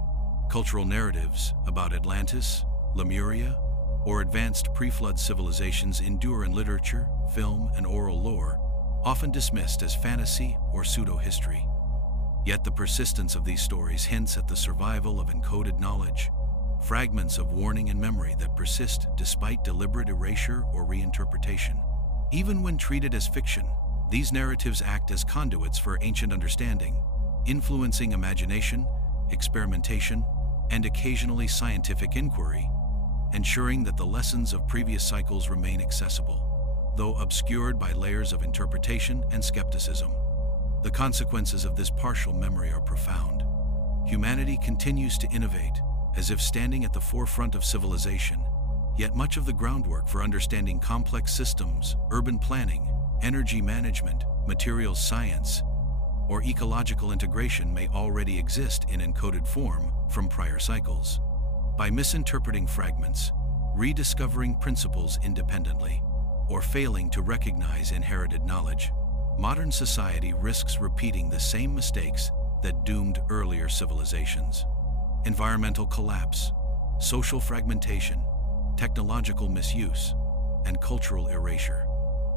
Cultural narratives about Atlantis, Lemuria, or advanced pre-flood civilizations endure in literature, film, and oral lore, often dismissed as fantasy or pseudo-history. Yet the persistence of these stories hints at the survival of encoded knowledge, fragments of warning and memory that persist despite deliberate erasure or reinterpretation. Even when treated as fiction, these narratives act as conduits for ancient understanding, influencing imagination, experimentation, and occasionally scientific inquiry, ensuring that the lessons of previous cycles remain accessible, though obscured by layers of interpretation and skepticism. The consequences of this partial memory are profound. Humanity continues to innovate, as if standing at the forefront of civilization, yet much of the groundwork for understanding complex systems, urban planning, energy management, materials science, or ecological integration may already exist in encoded form from prior cycles. By misinterpreting fragments, rediscovering principles independently, or failing to recognize inherited knowledge, modern society risks repeating the same mistakes that doomed earlier civilizations. Environmental collapse, social fragmentation, technological misuse, and cultural erasure.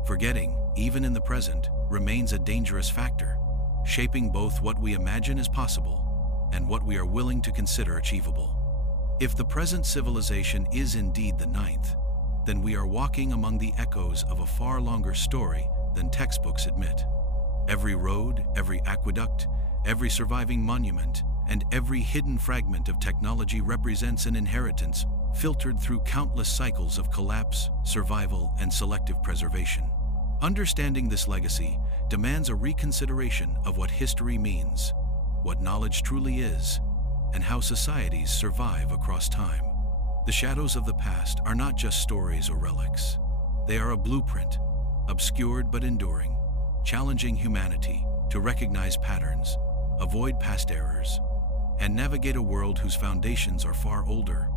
Forgetting, even in the present, remains a dangerous factor, shaping both what we imagine is possible and what we are willing to consider achievable. If the present civilization is indeed the ninth, then we are walking among the echoes of a far longer story than textbooks admit. Every road, every aqueduct, every surviving monument, and every hidden fragment of technology represents an inheritance filtered through countless cycles of collapse, survival, and selective preservation. Understanding this legacy demands a reconsideration of what history means, what knowledge truly is, and how societies survive across time. The shadows of the past are not just stories or relics. They are a blueprint, obscured but enduring, challenging humanity to recognize patterns, avoid past errors, and navigate a world whose foundations are far older,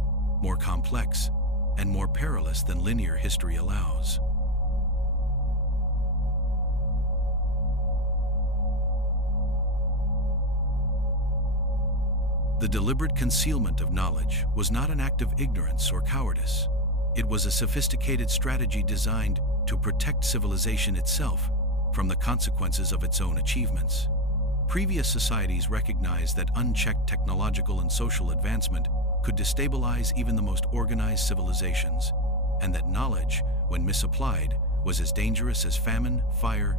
more complex, and more perilous than linear history allows. The deliberate concealment of knowledge was not an act of ignorance or cowardice. It was a sophisticated strategy designed to protect civilization itself from the consequences of its own achievements. Previous societies recognized that unchecked technological and social advancement could destabilize even the most organized civilizations, and that knowledge, when misapplied, was as dangerous as famine, fire,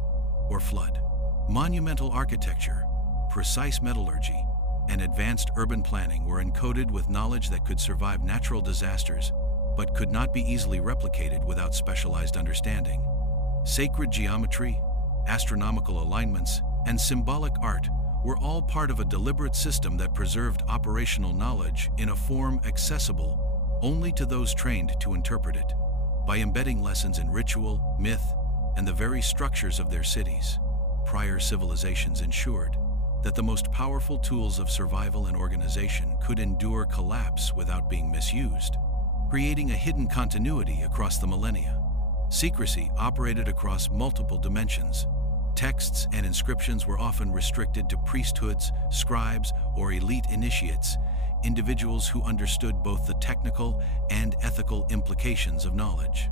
or flood. Monumental architecture, precise metallurgy, and advanced urban planning were encoded with knowledge that could survive natural disasters, but could not be easily replicated without specialized understanding. Sacred geometry, astronomical alignments, and symbolic art were all part of a deliberate system that preserved operational knowledge in a form accessible only to those trained to interpret it. By embedding lessons in ritual, myth, and the very structures of their cities, prior civilizations ensured that the most powerful tools of survival and organization could endure collapse without being misused, creating a hidden continuity across the millennia. Secrecy operated across multiple dimensions. Texts and inscriptions were often restricted to priesthoods, scribes, or elite initiates, individuals who understood both the technical and ethical implications of knowledge.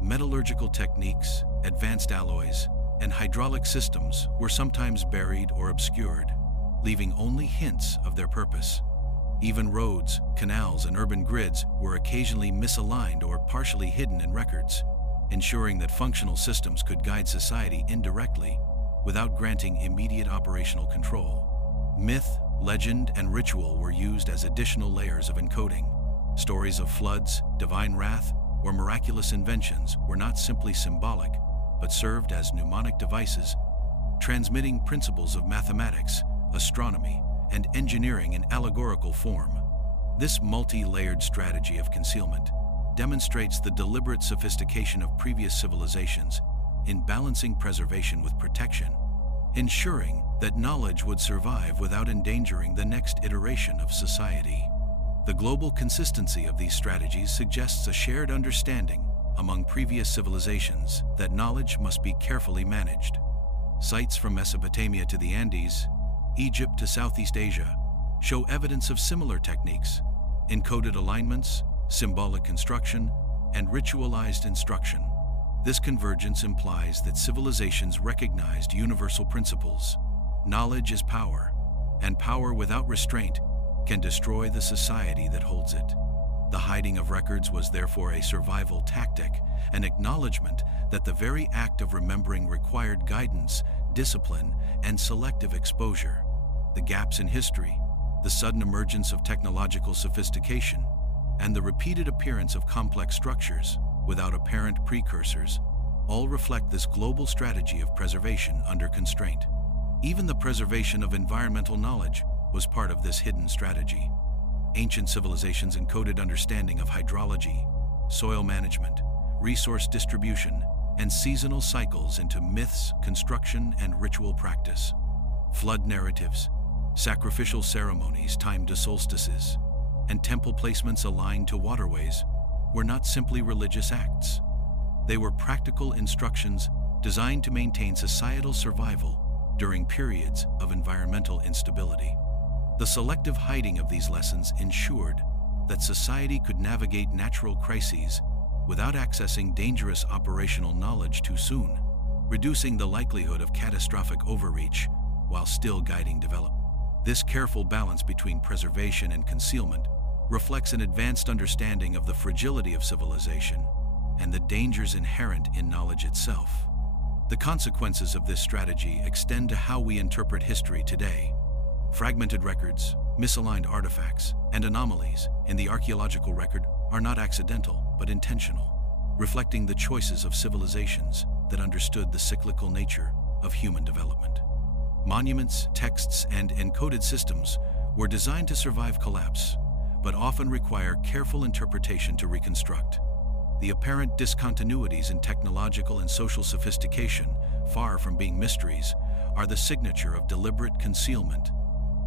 Metallurgical techniques, advanced alloys, and hydraulic systems were sometimes buried or obscured, leaving only hints of their purpose. Even roads, canals, and urban grids were occasionally misaligned or partially hidden in records, ensuring that functional systems could guide society indirectly without granting immediate operational control. Myth, legend, and ritual were used as additional layers of encoding. Stories of floods, divine wrath, or miraculous inventions were not simply symbolic, but served as mnemonic devices, transmitting principles of mathematics, astronomy, and engineering in allegorical form. This multi-layered strategy of concealment demonstrates the deliberate sophistication of previous civilizations in balancing preservation with protection, ensuring that knowledge would survive without endangering the next iteration of society. The global consistency of these strategies suggests a shared understanding among previous civilizations that knowledge must be carefully managed. Sites from Mesopotamia to the Andes, Egypt to Southeast Asia, show evidence of similar techniques: encoded alignments, symbolic construction, and ritualized instruction. This convergence implies that civilizations recognized universal principles. Knowledge is power, and power without restraint can destroy the society that holds it. The hiding of records was therefore a survival tactic, an acknowledgement that the very act of remembering required guidance, discipline, and selective exposure. The gaps in history, the sudden emergence of technological sophistication, and the repeated appearance of complex structures without apparent precursors all reflect this global strategy of preservation under constraint. Even the preservation of environmental knowledge was part of this hidden strategy. Ancient civilizations encoded understanding of hydrology, soil management, resource distribution, and seasonal cycles into myths, construction, and ritual practice. Flood narratives, sacrificial ceremonies timed to solstices, and temple placements aligned to waterways were not simply religious acts. They were practical instructions designed to maintain societal survival during periods of environmental instability. The selective hiding of these lessons ensured that society could navigate natural crises without accessing dangerous operational knowledge too soon, reducing the likelihood of catastrophic overreach while still guiding development. This careful balance between preservation and concealment reflects an advanced understanding of the fragility of civilization and the dangers inherent in knowledge itself. The consequences of this strategy extend to how we interpret history today. Fragmented records, misaligned artifacts, and anomalies in the archaeological record are not accidental but intentional, reflecting the choices of civilizations that understood the cyclical nature of human development. Monuments, texts, and encoded systems were designed to survive collapse, but often require careful interpretation to reconstruct. The apparent discontinuities in technological and social sophistication, far from being mysteries, are the signature of deliberate concealment.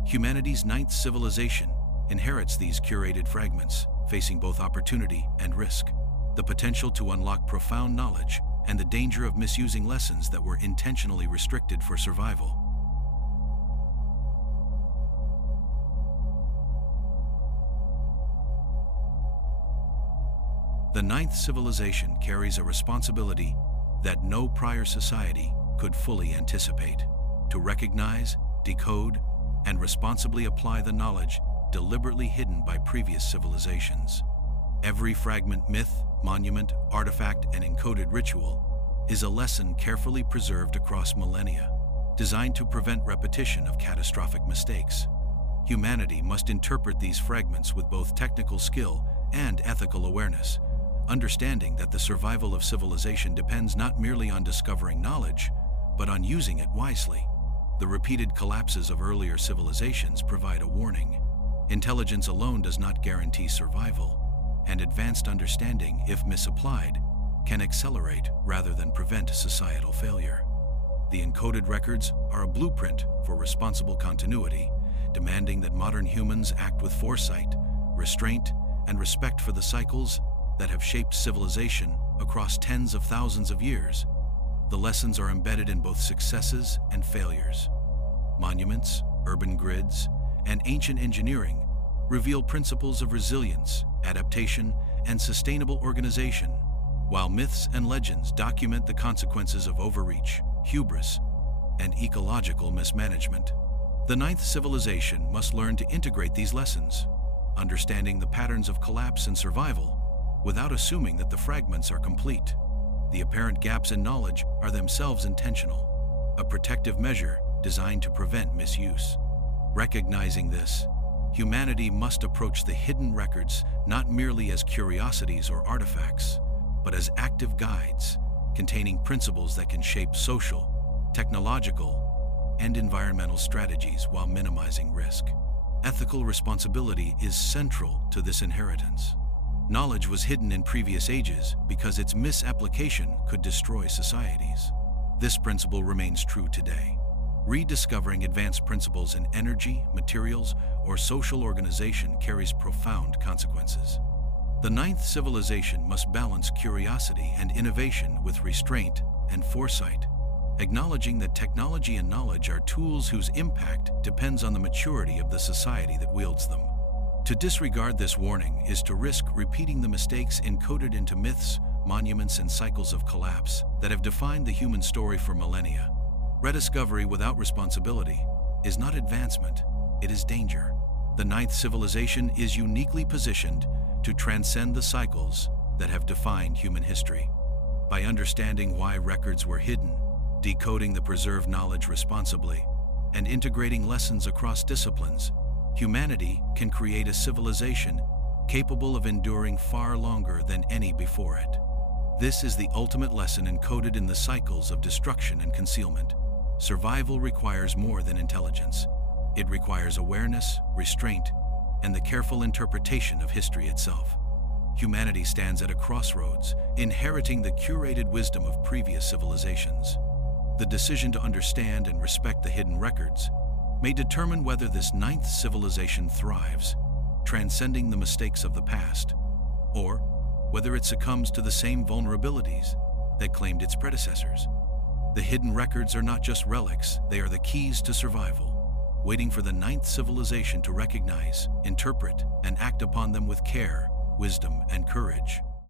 Humanity's ninth civilization inherits these curated fragments, facing both opportunity and risk, the potential to unlock profound knowledge and the danger of misusing lessons that were intentionally restricted for survival. The ninth civilization carries a responsibility that no prior society could fully anticipate: to recognize, decode, and responsibly apply the knowledge deliberately hidden by previous civilizations. Every fragment, myth, monument, artifact, and encoded ritual is a lesson carefully preserved across millennia, designed to prevent repetition of catastrophic mistakes. Humanity must interpret these fragments with both technical skill and ethical awareness, understanding that the survival of civilization depends not merely on discovering knowledge, but on using it wisely. The repeated collapses of earlier civilizations provide a warning. Intelligence alone does not guarantee survival, and advanced understanding, if misapplied, can accelerate rather than prevent societal failure. The encoded records are a blueprint for responsible continuity, demanding that modern humans act with foresight, restraint, and respect for the cycles that have shaped civilization across tens of thousands of years. The lessons are embedded in both successes and failures. Monuments, urban grids, and ancient engineering reveal principles of resilience, adaptation, and sustainable organization, while myths and legends document the consequences of overreach, hubris, and ecological mismanagement. The ninth civilization must learn to integrate these lessons, understanding the patterns of collapse and survival, without assuming that the fragments are complete. The apparent gaps in knowledge are themselves intentional, a protective measure designed to prevent misuse. Recognizing this, humanity must approach the hidden records not merely as curiosities or artifacts, but as active guides containing principles that can shape social, technological, and environmental strategies while minimizing risk. Ethical responsibility is central to this inheritance. Knowledge was hidden in previous ages because its misapplication could destroy societies. This principle remains true today. Rediscovering advanced principles in energy, materials, or social organization carries profound consequences. The ninth civilization must balance curiosity and innovation with restraint and foresight, acknowledging that technology and knowledge are tools whose impact depends on the maturity of the society that wields them. To disregard this warning is to risk repeating the mistakes encoded into myths, monuments, and cycles of collapse that have defined the human story for millennia. Rediscovery without responsibility is not advancement, it is danger. The ninth civilization is uniquely positioned to transcend the cycles that have defined human history. By understanding why records were hidden, decoding the preserved knowledge responsibly, and integrating lessons across disciplines, humanity can create a civilization capable of enduring far longer than any before it. This is the ultimate lesson encoded in the cycles of destruction and concealment. survival requires more than intelligence. It requires awareness, restraint, and the careful interpretation of history itself. Humanity stands at a crossroads, inheriting the curated wisdom of previous civilizations. The decision to understand and respect the hidden records may determine whether this ninth civilization thrives, transcending the mistakes of the past, or whether it succumbs to the same vulnerabilities that claimed its predecessors. The hidden records are not just relics, they are the keys to survival, waiting for the ninth civilization to recognize, interpret, and act upon them with care, wisdom, and courage.